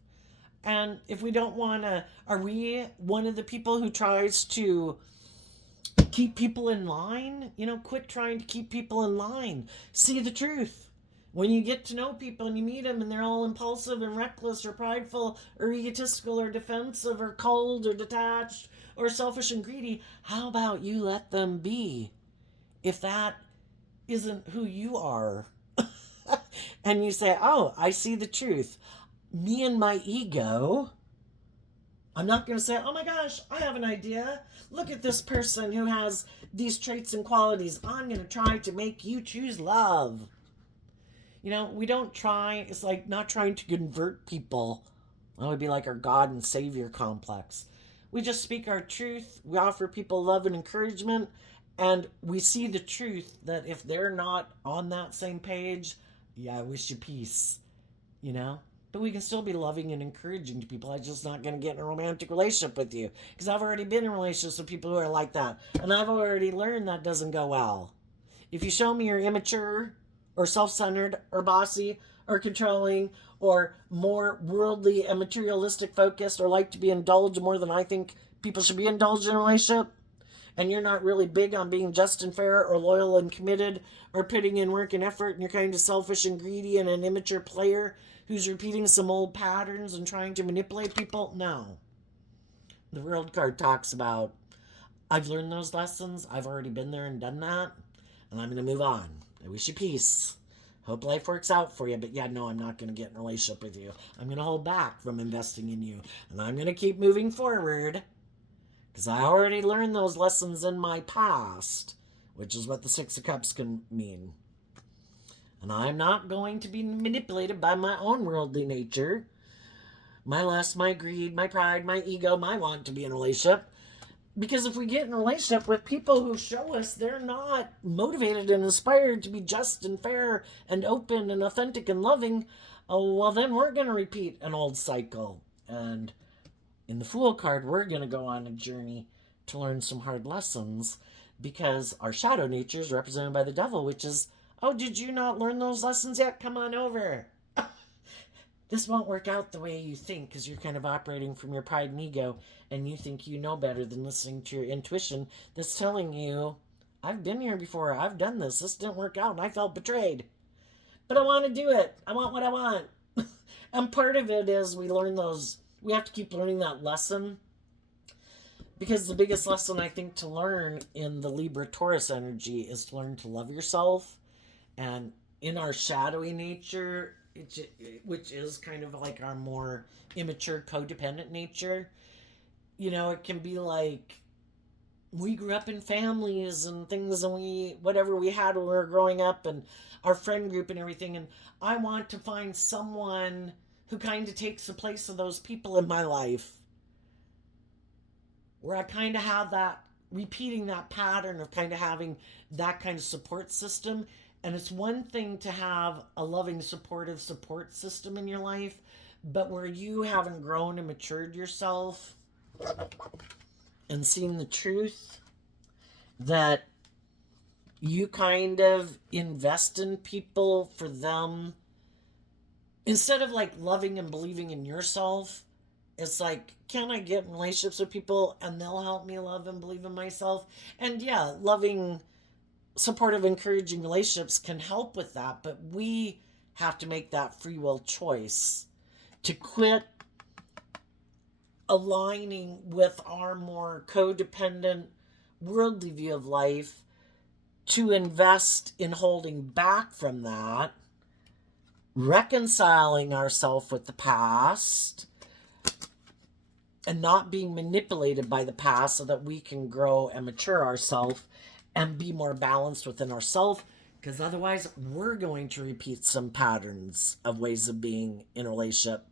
And if we don't want to, are we one of the people who tries to keep people in line? Quit trying to keep people in line. See the truth. When you get to know people and you meet them and they're all impulsive and reckless or prideful or egotistical or defensive or cold or detached or selfish and greedy, how about you let them be? If that isn't who you are. And you say, oh, I see the truth. Me and my ego... I'm not going to say, oh my gosh, I have an idea. Look at this person who has these traits and qualities. I'm going to try to make you choose love. We don't try. It's like not trying to convert people. That would be like our God and Savior complex. We just speak our truth. We offer people love and encouragement. And we see the truth that if they're not on that same page, yeah, I wish you peace, you know? But we can still be loving and encouraging to people. I'm just not going to get in a romantic relationship with you because I've already been in relationships with people who are like that. And I've already learned that doesn't go well. If you show me you're immature or self centered or bossy or controlling or more worldly and materialistic focused or like to be indulged more than I think people should be indulged in a relationship, and you're not really big on being just and fair or loyal and committed or putting in work and effort, and you're kind of selfish and greedy and an immature player who's repeating some old patterns and trying to manipulate people, no. The world card talks about, I've learned those lessons, I've already been there and done that, and I'm going to move on. I wish you peace. Hope life works out for you, but yeah, no, I'm not going to get in a relationship with you. I'm going to hold back from investing in you, and I'm going to keep moving forward because I already learned those lessons in my past, which is what the Six of Cups can mean. And I'm not going to be manipulated by my own worldly nature, my lust, my greed, my pride, my ego, my want to be in a relationship. Because if we get in a relationship with people who show us they're not motivated and inspired to be just and fair and open and authentic and loving, oh, well, then we're going to repeat an old cycle. And in the Fool card, we're going to go on a journey to learn some hard lessons because our shadow nature is represented by the devil, which is, oh, did you not learn those lessons yet? Come on over. This won't work out the way you think because you're kind of operating from your pride and ego and you think you know better than listening to your intuition that's telling you, I've been here before, I've done this, this didn't work out and I felt betrayed. But I want to do it. I want what I want. And part of it is we have to keep learning that lesson because the biggest lesson I think to learn in the Libra-Taurus energy is to learn to love yourself. And in our shadowy nature, which is kind of like our more immature codependent nature, it can be like we grew up in families and things and whatever we had when we were growing up and our friend group and everything, and I want to find someone who kind of takes the place of those people in my life where I kind of have that repeating that pattern of kind of having that kind of support system. And it's one thing to have a loving, supportive support system in your life, but where you haven't grown and matured yourself and seen the truth that you kind of invest in people for them instead of like loving and believing in yourself. It's like, can I get in relationships with people and they'll help me love and believe in myself? And yeah, loving, supportive, encouraging relationships can help with that, but we have to make that free will choice to quit aligning with our more codependent worldly view of life, to invest in holding back from that, reconciling ourselves with the past, and not being manipulated by the past so that we can grow and mature ourselves and be more balanced within ourselves, because otherwise we're going to repeat some patterns of ways of being in a relationship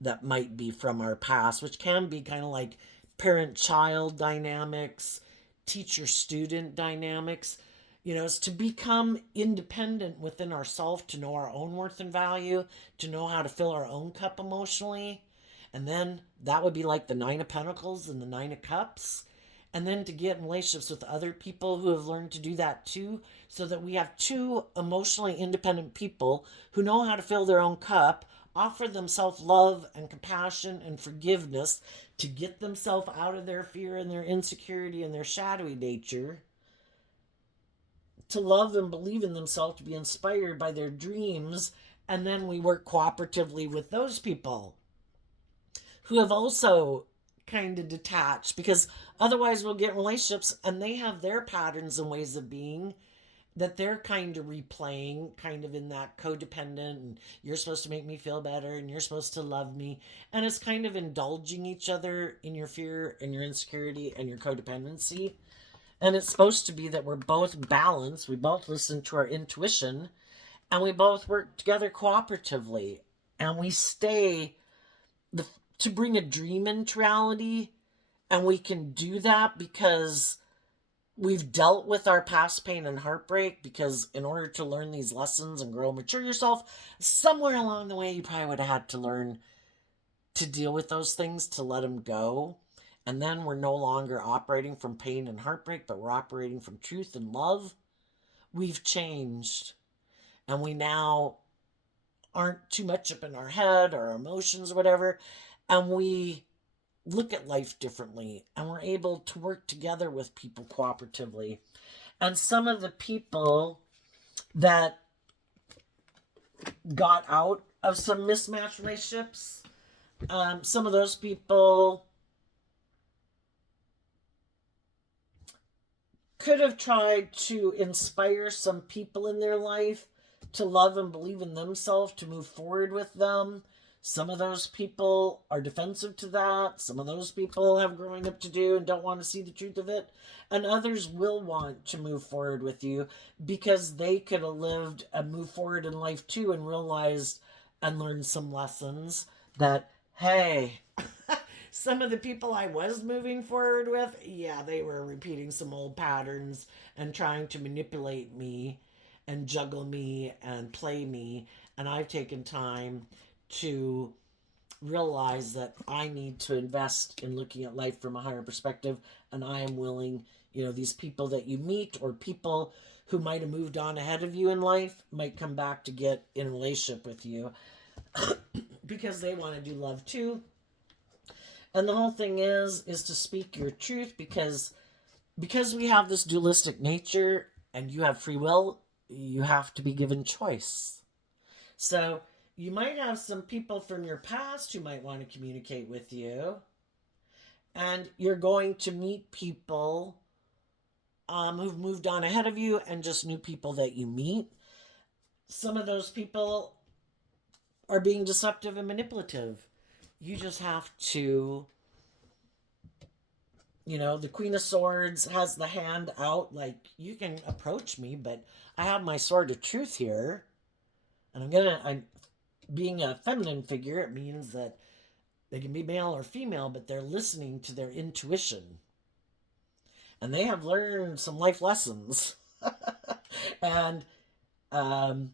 that might be from our past, which can be kind of like parent-child dynamics, teacher-student dynamics. It's to become independent within ourselves, to know our own worth and value, to know how to fill our own cup emotionally. And then that would be like the Nine of Pentacles and the Nine of Cups. And then to get in relationships with other people who have learned to do that too, so that we have two emotionally independent people who know how to fill their own cup, offer themselves love and compassion and forgiveness to get themselves out of their fear and their insecurity and their shadowy nature, to love and believe in themselves, to be inspired by their dreams. And then we work cooperatively with those people who have also kind of detached, because otherwise we'll get relationships and they have their patterns and ways of being that they're kind of replaying, kind of in that codependent, and you're supposed to make me feel better and you're supposed to love me, and it's kind of indulging each other in your fear and your insecurity and your codependency. And it's supposed to be that we're both balanced, we both listen to our intuition, and we both work together cooperatively, and we stay to bring a dream into reality And we can do that because we've dealt with our past pain and heartbreak, because in order to learn these lessons and grow and mature yourself, somewhere along the way you probably would have had to learn to deal with those things, to let them go. And then we're no longer operating from pain and heartbreak, but we're operating from truth and love. We've changed. And we now aren't too much up in our head or our emotions or whatever. And we look at life differently. And we're able to work together with people cooperatively. And some of the people that got out of some mismatched relationships, some of those people could have tried to inspire some people in their life to love and believe in themselves, to move forward with them. Some of those people are defensive to that. Some of those people have growing up to do and don't want to see the truth of it. And others will want to move forward with you because they could have lived and moved forward in life too and realized and learned some lessons that, hey, some of the people I was moving forward with, yeah, they were repeating some old patterns and trying to manipulate me and juggle me and play me. And I've taken time to realize that I need to invest in looking at life from a higher perspective. And I am willing, these people that you meet or people who might have moved on ahead of you in life might come back to get in a relationship with you because they want to do love too. And the whole thing is to speak your truth, because we have this dualistic nature and you have free will, you have to be given choice. So you might have some people from your past who might want to communicate with you, and you're going to meet people who've moved on ahead of you, and just new people that you meet. Some of those people are being deceptive and manipulative. You just have to, the Queen of Swords has the hand out, like, you can approach me, but I have my sword of truth here. And I'm being a feminine figure, it means that they can be male or female, but they're listening to their intuition. And they have learned some life lessons. and um,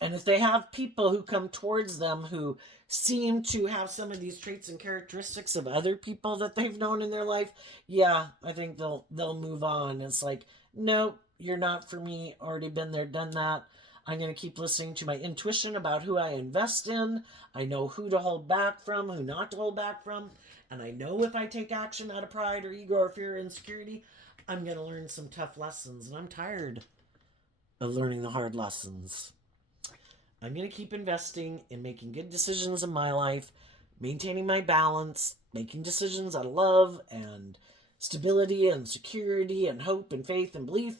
and if they have people who come towards them who seem to have some of these traits and characteristics of other people that they've known in their life, yeah, I think they'll move on. It's like, nope, you're not for me. Already been there, done that. I'm going to keep listening to my intuition about who I invest in. I know who to hold back from, who not to hold back from. And I know if I take action out of pride or ego or fear or insecurity, I'm going to learn some tough lessons. And I'm tired of learning the hard lessons. I'm going to keep investing in making good decisions in my life, maintaining my balance, making decisions out of love and stability and security and hope and faith and belief.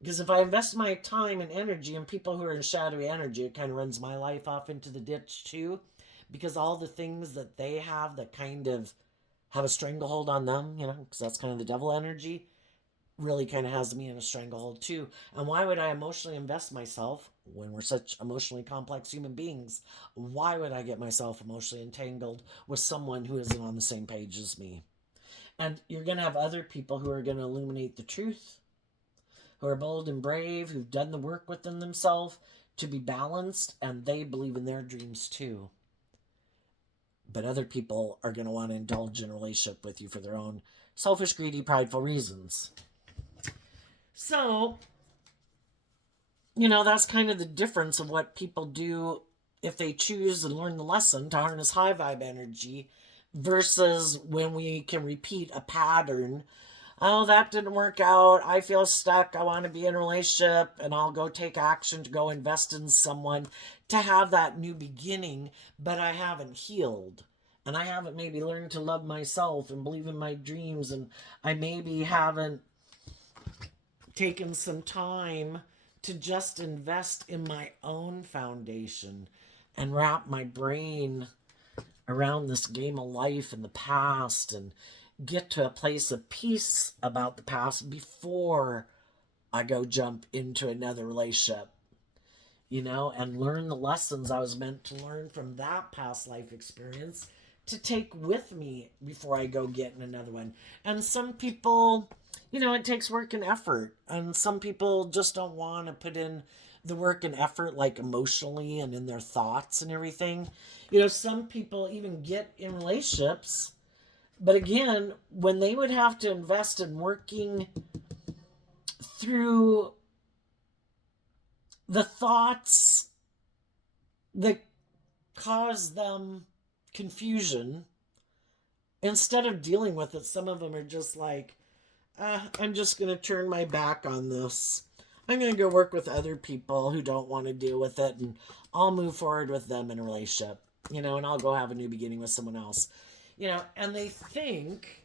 Because if I invest my time and energy in people who are in shadowy energy, it kind of runs my life off into the ditch too. Because all the things that they have that kind of have a stranglehold on them, because that's kind of the devil energy, really kind of has me in a stranglehold too. And why would I emotionally invest myself when we're such emotionally complex human beings? Why would I get myself emotionally entangled with someone who isn't on the same page as me? And you're going to have other people who are going to illuminate the truth, who are bold and brave, who've done the work within themselves to be balanced, and they believe in their dreams too. But other people are going to want to indulge in a relationship with you for their own selfish, greedy, prideful reasons. So, that's kind of the difference of what people do if they choose and learn the lesson to harness high vibe energy versus when we can repeat a pattern. Oh, that didn't work out. I feel stuck. I want to be in a relationship, and I'll go take action to go invest in someone to have that new beginning, but I haven't healed. And I haven't maybe learned to love myself and believe in my dreams, and I maybe haven't taken some time to just invest in my own foundation and wrap my brain around this game of life and the past and get to a place of peace about the past before I go jump into another relationship, and learn the lessons I was meant to learn from that past life experience to take with me before I go get in another one. And some people, it takes work and effort. And some people just don't want to put in the work and effort, like emotionally and in their thoughts and everything. Some people even get in relationships, but again, when they would have to invest in working through the thoughts that cause them confusion, instead of dealing with it, some of them are just like, I'm just going to turn my back on this. I'm going to go work with other people who don't want to deal with it, and I'll move forward with them in a relationship, and I'll go have a new beginning with someone else. And they think,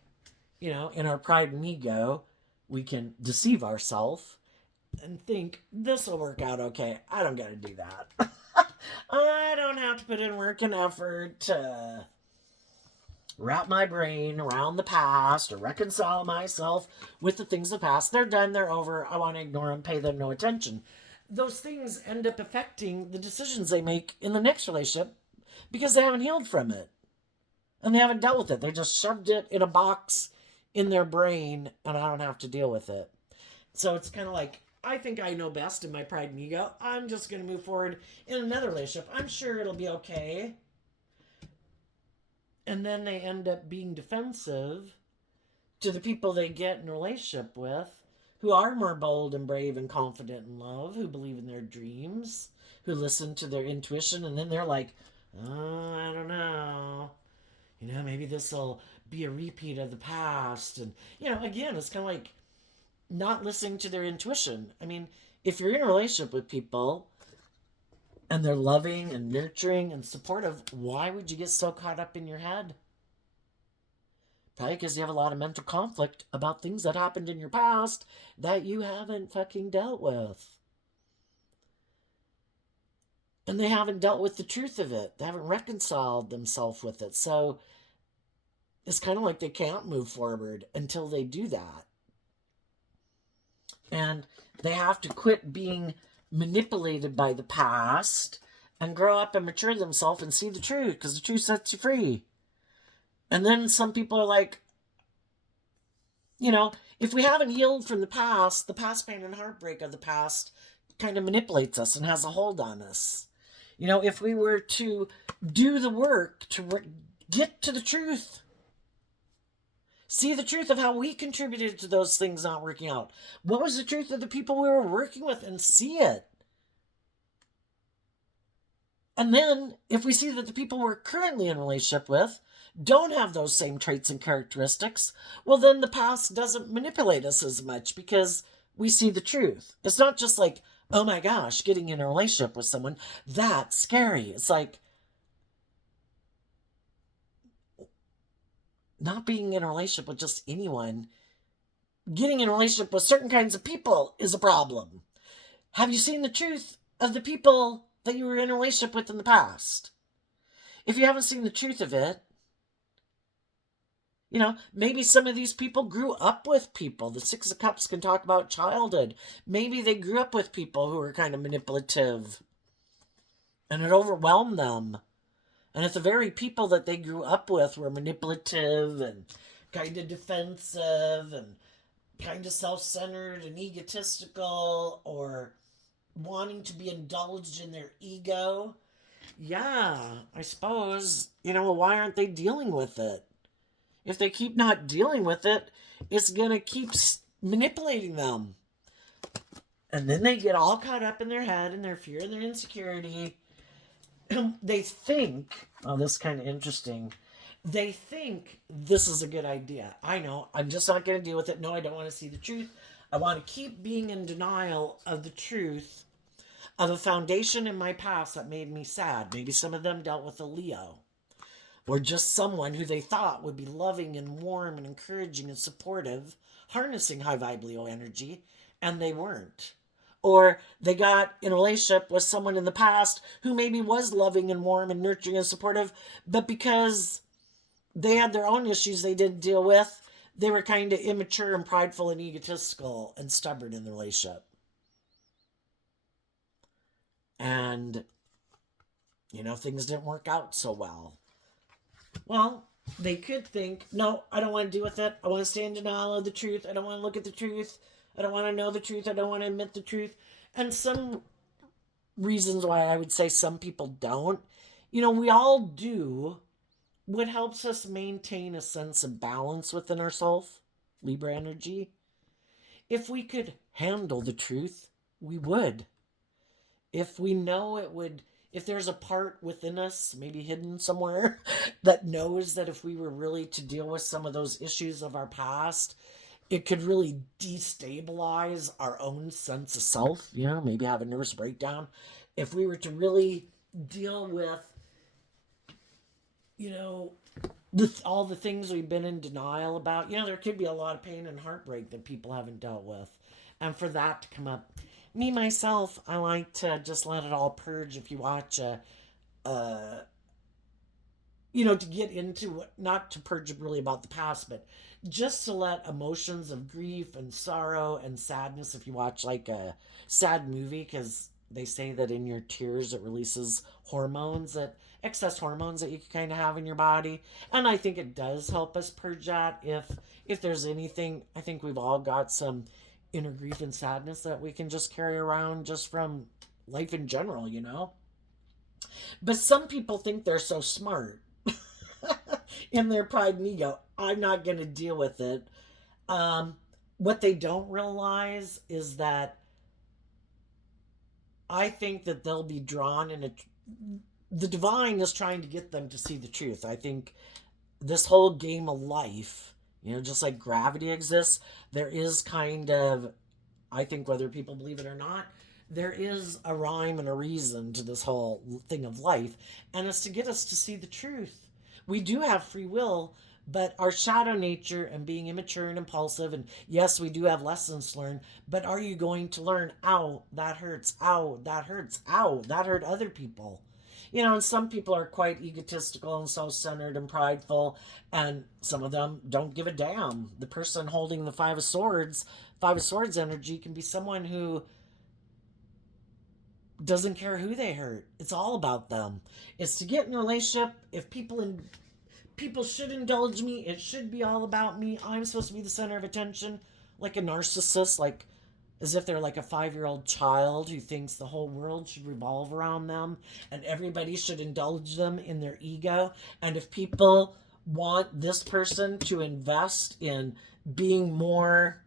in our pride and ego, we can deceive ourselves and think this will work out okay. I don't got to do that. I don't have to put in work and effort to wrap my brain around the past or reconcile myself with the things of the past. They're done, they're over. I want to ignore them, pay them no attention. Those things end up affecting the decisions they make in the next relationship because they haven't healed from it and they haven't dealt with it. They just shoved it in a box in their brain, and I don't have to deal with it. So it's kind of like, I think I know best in my pride and ego. I'm just going to move forward in another relationship. I'm sure it'll be okay. And then they end up being defensive to the people they get in a relationship with, who are more bold and brave and confident in love, who believe in their dreams, who listen to their intuition, and then they're like, oh, I don't know. Maybe this will be a repeat of the past. And, again, it's kind of like not listening to their intuition. I mean, if you're in a relationship with people and they're loving and nurturing and supportive, why would you get so caught up in your head? Probably because you have a lot of mental conflict about things that happened in your past that you haven't fucking dealt with. And they haven't dealt with the truth of it. They haven't reconciled themselves with it. So it's kind of like they can't move forward until they do that. And they have to quit being manipulated by the past and grow up and mature themselves and see the truth, because the truth sets you free. And then some people are like, if we haven't healed from the past pain and heartbreak of the past kind of manipulates us and has a hold on us. If we were to do the work to get to the truth, see the truth of how we contributed to those things not working out. What was the truth of the people we were working with, and see it? And then, if we see that the people we're currently in a relationship with don't have those same traits and characteristics, well, then the past doesn't manipulate us as much because we see the truth. It's not just like, oh my gosh, getting in a relationship with someone, that's scary. It's like, not being in a relationship with just anyone, getting in a relationship with certain kinds of people is a problem. Have you seen the truth of the people that you were in a relationship with in the past? If you haven't seen the truth of it, maybe some of these people grew up with people. The Six of Cups can talk about childhood. Maybe they grew up with people who were kind of manipulative and it overwhelmed them. And if the very people that they grew up with were manipulative and kind of defensive and kind of self-centered and egotistical or wanting to be indulged in their ego, yeah, I suppose, why aren't they dealing with it? If they keep not dealing with it, it's going to keep manipulating them. And then they get all caught up in their head and their fear and their insecurity. They think, this is kind of interesting. They think this is a good idea. I know, I'm just not going to deal with it. No, I don't want to see the truth. I want to keep being in denial of the truth of a foundation in my past that made me sad. Maybe some of them dealt with a Leo, or just someone who they thought would be loving and warm and encouraging and supportive, harnessing high vibe Leo energy, and they weren't. Or they got in a relationship with someone in the past who maybe was loving and warm and nurturing and supportive, but because they had their own issues they didn't deal with, they were kind of immature and prideful and egotistical and stubborn in the relationship. And, things didn't work out so well. Well, they could think, no, I don't want to deal with it. I want to stay in denial of the truth. I don't want to look at the truth. I don't want to know the truth. I don't want to admit the truth. And some reasons why I would say some people don't. We all do what helps us maintain a sense of balance within ourselves, Libra energy. If we could handle the truth, we would. If we know it would, if there's a part within us, maybe hidden somewhere, that knows that if we were really to deal with some of those issues of our past, it could really destabilize our own sense of self, maybe have a nervous breakdown. If we were to really deal with, you know, all the things we've been in denial about, there could be a lot of pain and heartbreak that people haven't dealt with. And for that to come up, me, myself, I like to just let it all purge. If you watch uh, to get into, not to purge really about the past, but just to let emotions of grief and sorrow and sadness, if you watch like a sad movie, because they say that in your tears it releases hormones, that excess hormones that you can kind of have in your body. And I think it does help us purge that. If there's anything, I think we've all got some inner grief and sadness that we can just carry around just from life in general. But some people think they're so smart in their pride and ego. I'm not going to deal with it. What they don't realize is that I think that they'll be drawn in a. The divine is trying to get them to see the truth. I think this whole game of life, just like gravity exists, there is kind of, I think whether people believe it or not, there is a rhyme and a reason to this whole thing of life, and it's to get us to see the truth. We do have free will, but our shadow nature and being immature and impulsive, and yes, we do have lessons to learn, but are you going to learn, ow, that hurts, ow, that hurts, ow, that hurt other people? And some people are quite egotistical and self-centered and prideful, and some of them don't give a damn. The person holding the Five of Swords energy can be someone who doesn't care who they hurt. It's all about them. It's to get in a relationship. If people should indulge me, it should be all about me. I'm supposed to be the center of attention, like a narcissist, like as if they're like a 5-year-old child who thinks the whole world should revolve around them and everybody should indulge them in their ego. And if people want this person to invest in being more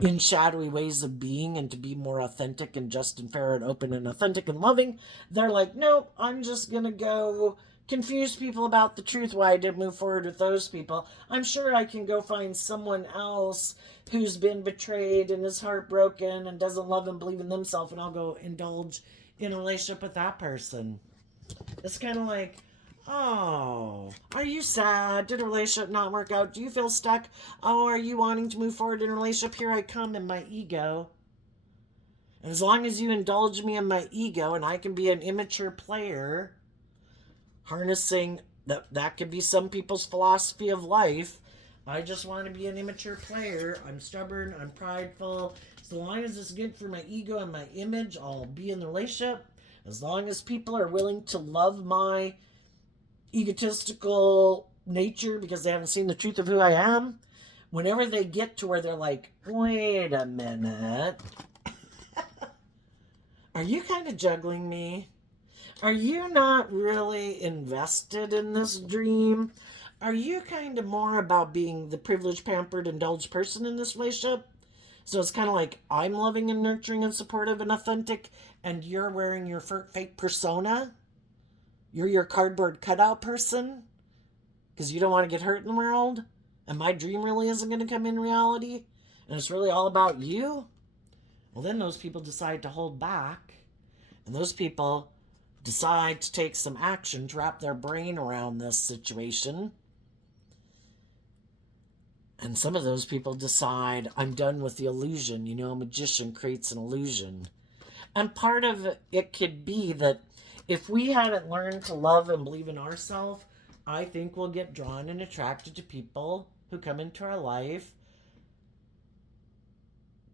in shadowy ways of being and to be more authentic and just and fair and open and authentic and loving, they're like, nope, I'm just going to go confuse people about the truth, why I didn't move forward with those people. I'm sure I can go find someone else who's been betrayed and is heartbroken and doesn't love and believe in themselves, and I'll go indulge in a relationship with that person. It's kind of like, oh, are you sad? Did a relationship not work out? Do you feel stuck? Oh, are you wanting to move forward in a relationship? Here I come in my ego. And as long as you indulge me in my ego and I can be an immature player, harnessing that could be some people's philosophy of life. I just want to be an immature player. I'm stubborn. I'm prideful. As long as it's good for my ego and my image, I'll be in the relationship. As long as people are willing to love my egotistical nature because they haven't seen the truth of who I am, whenever they get to where they're like, wait a minute, are you kind of juggling me? Are you not really invested in this dream? Are you kind of more about being the privileged, pampered, indulged person in this relationship? So it's kind of like I'm loving and nurturing and supportive and authentic, and you're wearing your fake persona. You're your cardboard cutout person because you don't want to get hurt in the world, and my dream really isn't going to come in reality, and it's really all about you. Well, then those people decide to hold back, and those people decide to take some action to wrap their brain around this situation. And some of those people decide, I'm done with the illusion. A magician creates an illusion. And part of it could be that if we hadn't learned to love and believe in ourselves, I think we'll get drawn and attracted to people who come into our life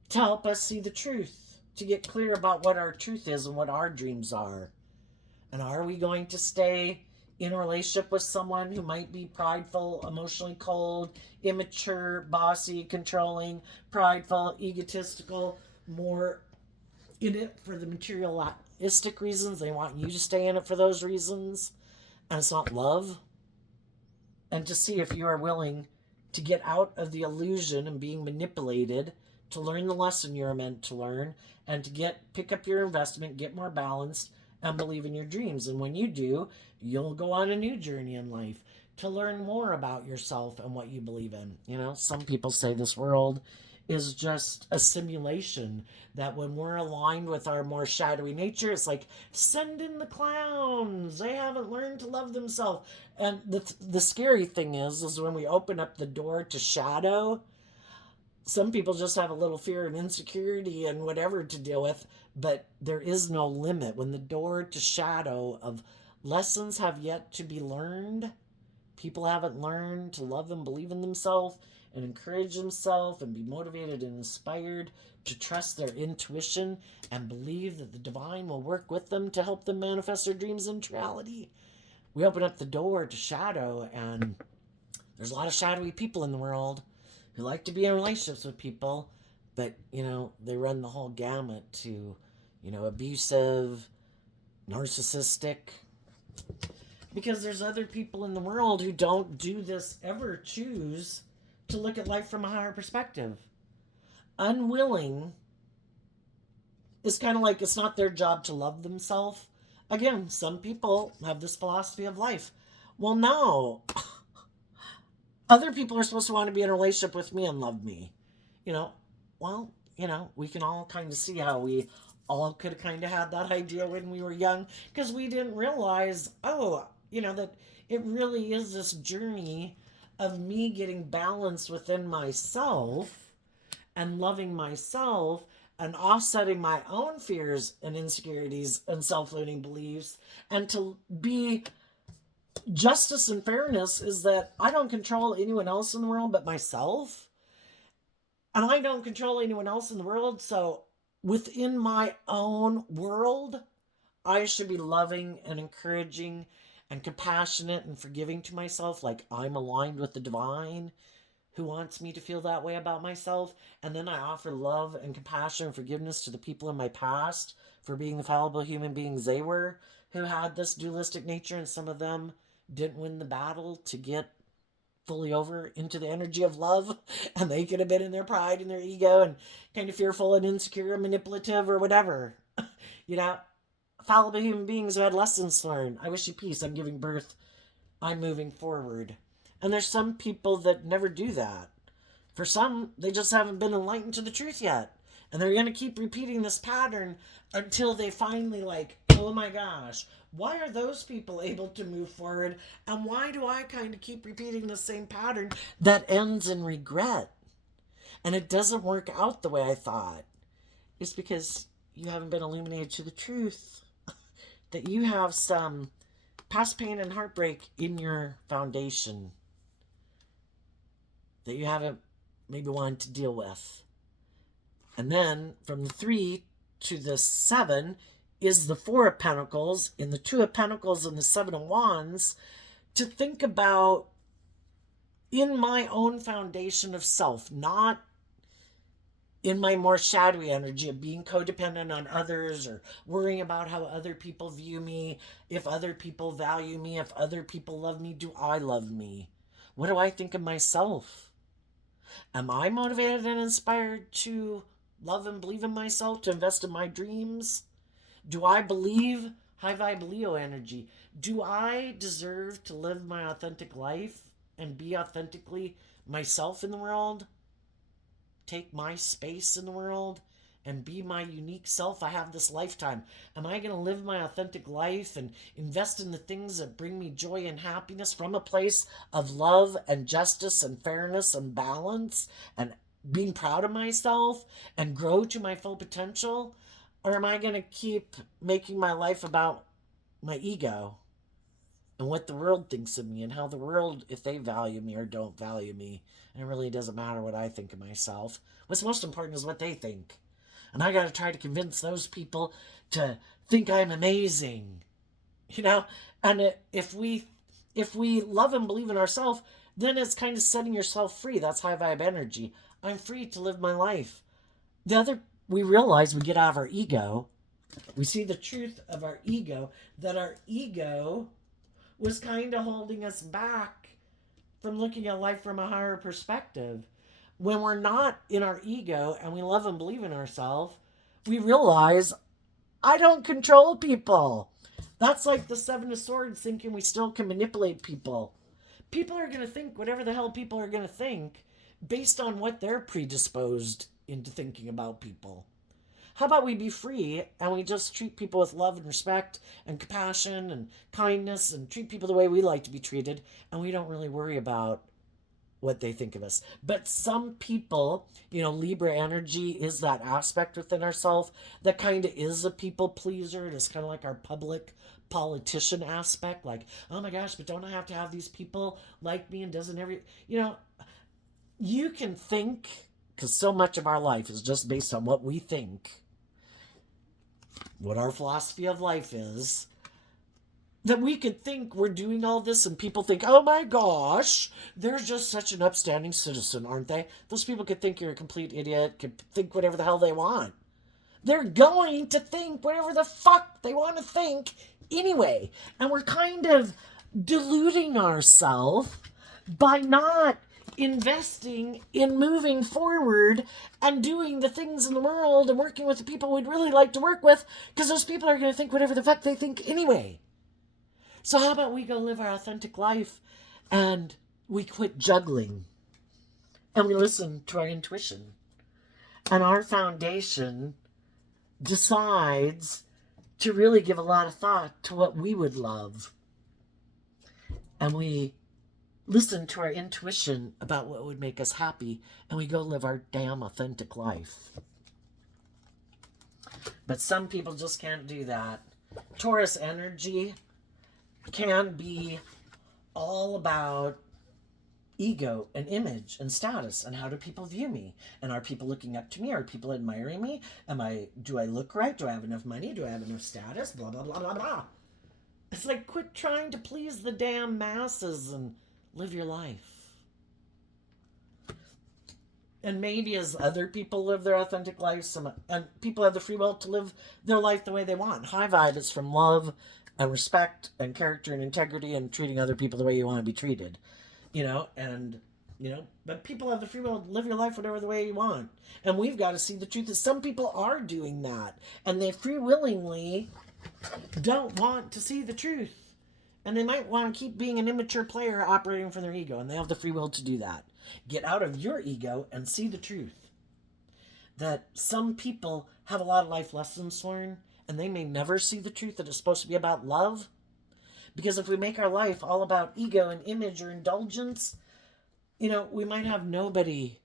to help us see the truth, to get clear about what our truth is and what our dreams are. And are we going to stay in a relationship with someone who might be prideful, emotionally cold, immature, bossy, controlling, prideful, egotistical, more in it for the materialistic reasons. They want you to stay in it for those reasons. And it's not love. And to see if you are willing to get out of the illusion and being manipulated to learn the lesson you're meant to learn and to pick up your investment, get more balanced, and believe in your dreams. And when you do, you'll go on a new journey in life to learn more about yourself and what you believe in. You know, some people say this world is just a simulation, that when we're aligned with our more shadowy nature, it's like, send in the clowns. They haven't learned to love themselves. And the scary thing is when we open up the door to shadow, some people just have a little fear and insecurity and whatever to deal with, but there is no limit. When the door to shadow of lessons have yet to be learned, people haven't learned to love and believe in themselves and encourage themselves and be motivated and inspired to trust their intuition and believe that the divine will work with them to help them manifest their dreams into reality. We open up the door to shadow, and there's a lot of shadowy people in the world who like to be in relationships with people, but, you know, they run the whole gamut to, you know, abusive, narcissistic, because there's other people in the world who don't do this, ever choose to look at life from a higher perspective. Unwilling is kind of like it's not their job to love themselves. Again, some people have this philosophy of life. Well, no. Other people are supposed to want to be in a relationship with me and love me. You know, well, you know, we can all kind of see how we all could have kind of had that idea when we were young, because we didn't realize, oh, you know, that it really is this journey of me getting balanced within myself and loving myself and offsetting my own fears and insecurities and self-limiting beliefs. And to be justice and fairness is that I don't control anyone else in the world but myself. And I don't control anyone else in the world. So within my own world, I should be loving and encouraging and compassionate and forgiving to myself, like I'm aligned with the divine who wants me to feel that way about myself. And then I offer love and compassion and forgiveness to the people in my past for being the fallible human beings they were, who had this dualistic nature, and some of them didn't win the battle to get fully over into the energy of love, and they could have been in their pride and their ego and kind of fearful and insecure and manipulative or whatever. You know, fallible human beings who had lessons to learn. I wish you peace. I'm giving birth. I'm moving forward. And there's some people that never do that. For some, they just haven't been enlightened to the truth yet. And they're going to keep repeating this pattern until they finally like, oh my gosh, why are those people able to move forward? And why do I kind of keep repeating the same pattern that ends in regret? And it doesn't work out the way I thought. It's because you haven't been illuminated to the truth. That you have some past pain and heartbreak in your foundation that you haven't maybe wanted to deal with. And then from the 3 to the 7 is the 4 of Pentacles, in the 2 of Pentacles and the 7 of Wands, to think about in my own foundation of self, not in my more shadowy energy of being codependent on others or worrying about how other people view me, if other people value me, if other people love me, do I love me? What do I think of myself? Am I motivated and inspired to love and believe in myself, to invest in my dreams? Do I believe high vibe Leo energy? Do I deserve to live my authentic life and be authentically myself in the world? Take my space in the world and be my unique self I have this lifetime? Am I going to live my authentic life and invest in the things that bring me joy and happiness from a place of love and justice and fairness and balance and being proud of myself and grow to my full potential? Or am I going to keep making my life about my ego and what the world thinks of me and how the world, if they value me or don't value me? And it really doesn't matter what I think of myself. What's most important is what they think. And I got to try to convince those people to think I'm amazing. you know. And if we love and believe in ourselves, then it's kind of setting yourself free. That's high vibe energy. I'm free to live my life. The other, we realize we get out of our ego. We see the truth of our ego, that our ego was kind of holding us back from looking at life from a higher perspective. When we're not in our ego and we love and believe in ourselves, we realize I don't control people. That's like the Seven of Swords, thinking we still can manipulate people. People are going to think whatever the hell people are going to think based on what they're predisposed into thinking about people. How about we be free and we just treat people with love and respect and compassion and kindness and treat people the way we like to be treated, and we don't really worry about what they think of us. But some people, Libra energy is that aspect within ourselves that kind of is a people pleaser. It is kind of like our public politician aspect, like, oh my gosh, but don't I have to have these people like me, and doesn't you can think, because so much of our life is just based on what we think, what our philosophy of life is, that we could think we're doing all this and people think, oh my gosh, they're just such an upstanding citizen, aren't they? Those people could think you're a complete idiot, could think whatever the hell they want. They're going to think whatever the fuck they want to think anyway. And we're kind of deluding ourselves by not investing in moving forward and doing the things in the world and working with the people we'd really like to work with, because those people are going to think whatever the fuck they think anyway. So how about we go live our authentic life and we quit juggling and we listen to our intuition, and our foundation decides to really give a lot of thought to what we would love, and we listen to our intuition about what would make us happy, and we go live our damn authentic life. But some people just can't do that. Taurus energy can be all about ego and image and status and how do people view me, and are people looking up to me, are people admiring me, do I look right, do I have enough money, do I have enough status, blah blah blah blah blah. It's like, quit trying to please the damn masses and live your life. And maybe as other people live their authentic lives, and people have the free will to live their life the way they want. High vibe is from love and respect and character and integrity and treating other people the way you want to be treated. But people have the free will to live your life whatever the way you want. And we've got to see the truth that some people are doing that, and they free willingly don't want to see the truth. And they might want to keep being an immature player operating from their ego, and they have the free will to do that. Get out of your ego and see the truth. That some people have a lot of life lessons to learn, and they may never see the truth that it's supposed to be about love. Because if we make our life all about ego and image or indulgence, we might have nobody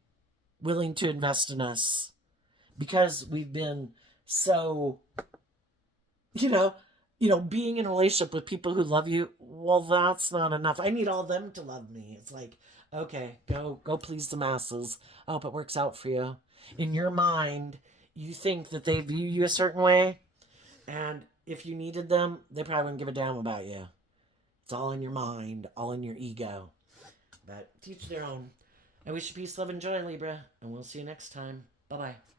willing to invest in us because we've been so, being in a relationship with people who love you, well, that's not enough. I need all them to love me. It's like, okay, go please the masses. I hope it works out for you. In your mind, you think that they view you a certain way, and if you needed them, they probably wouldn't give a damn about you. It's all in your mind, all in your ego. But teach their own. I wish you peace, love, and joy, Libra, and we'll see you next time. Bye-bye.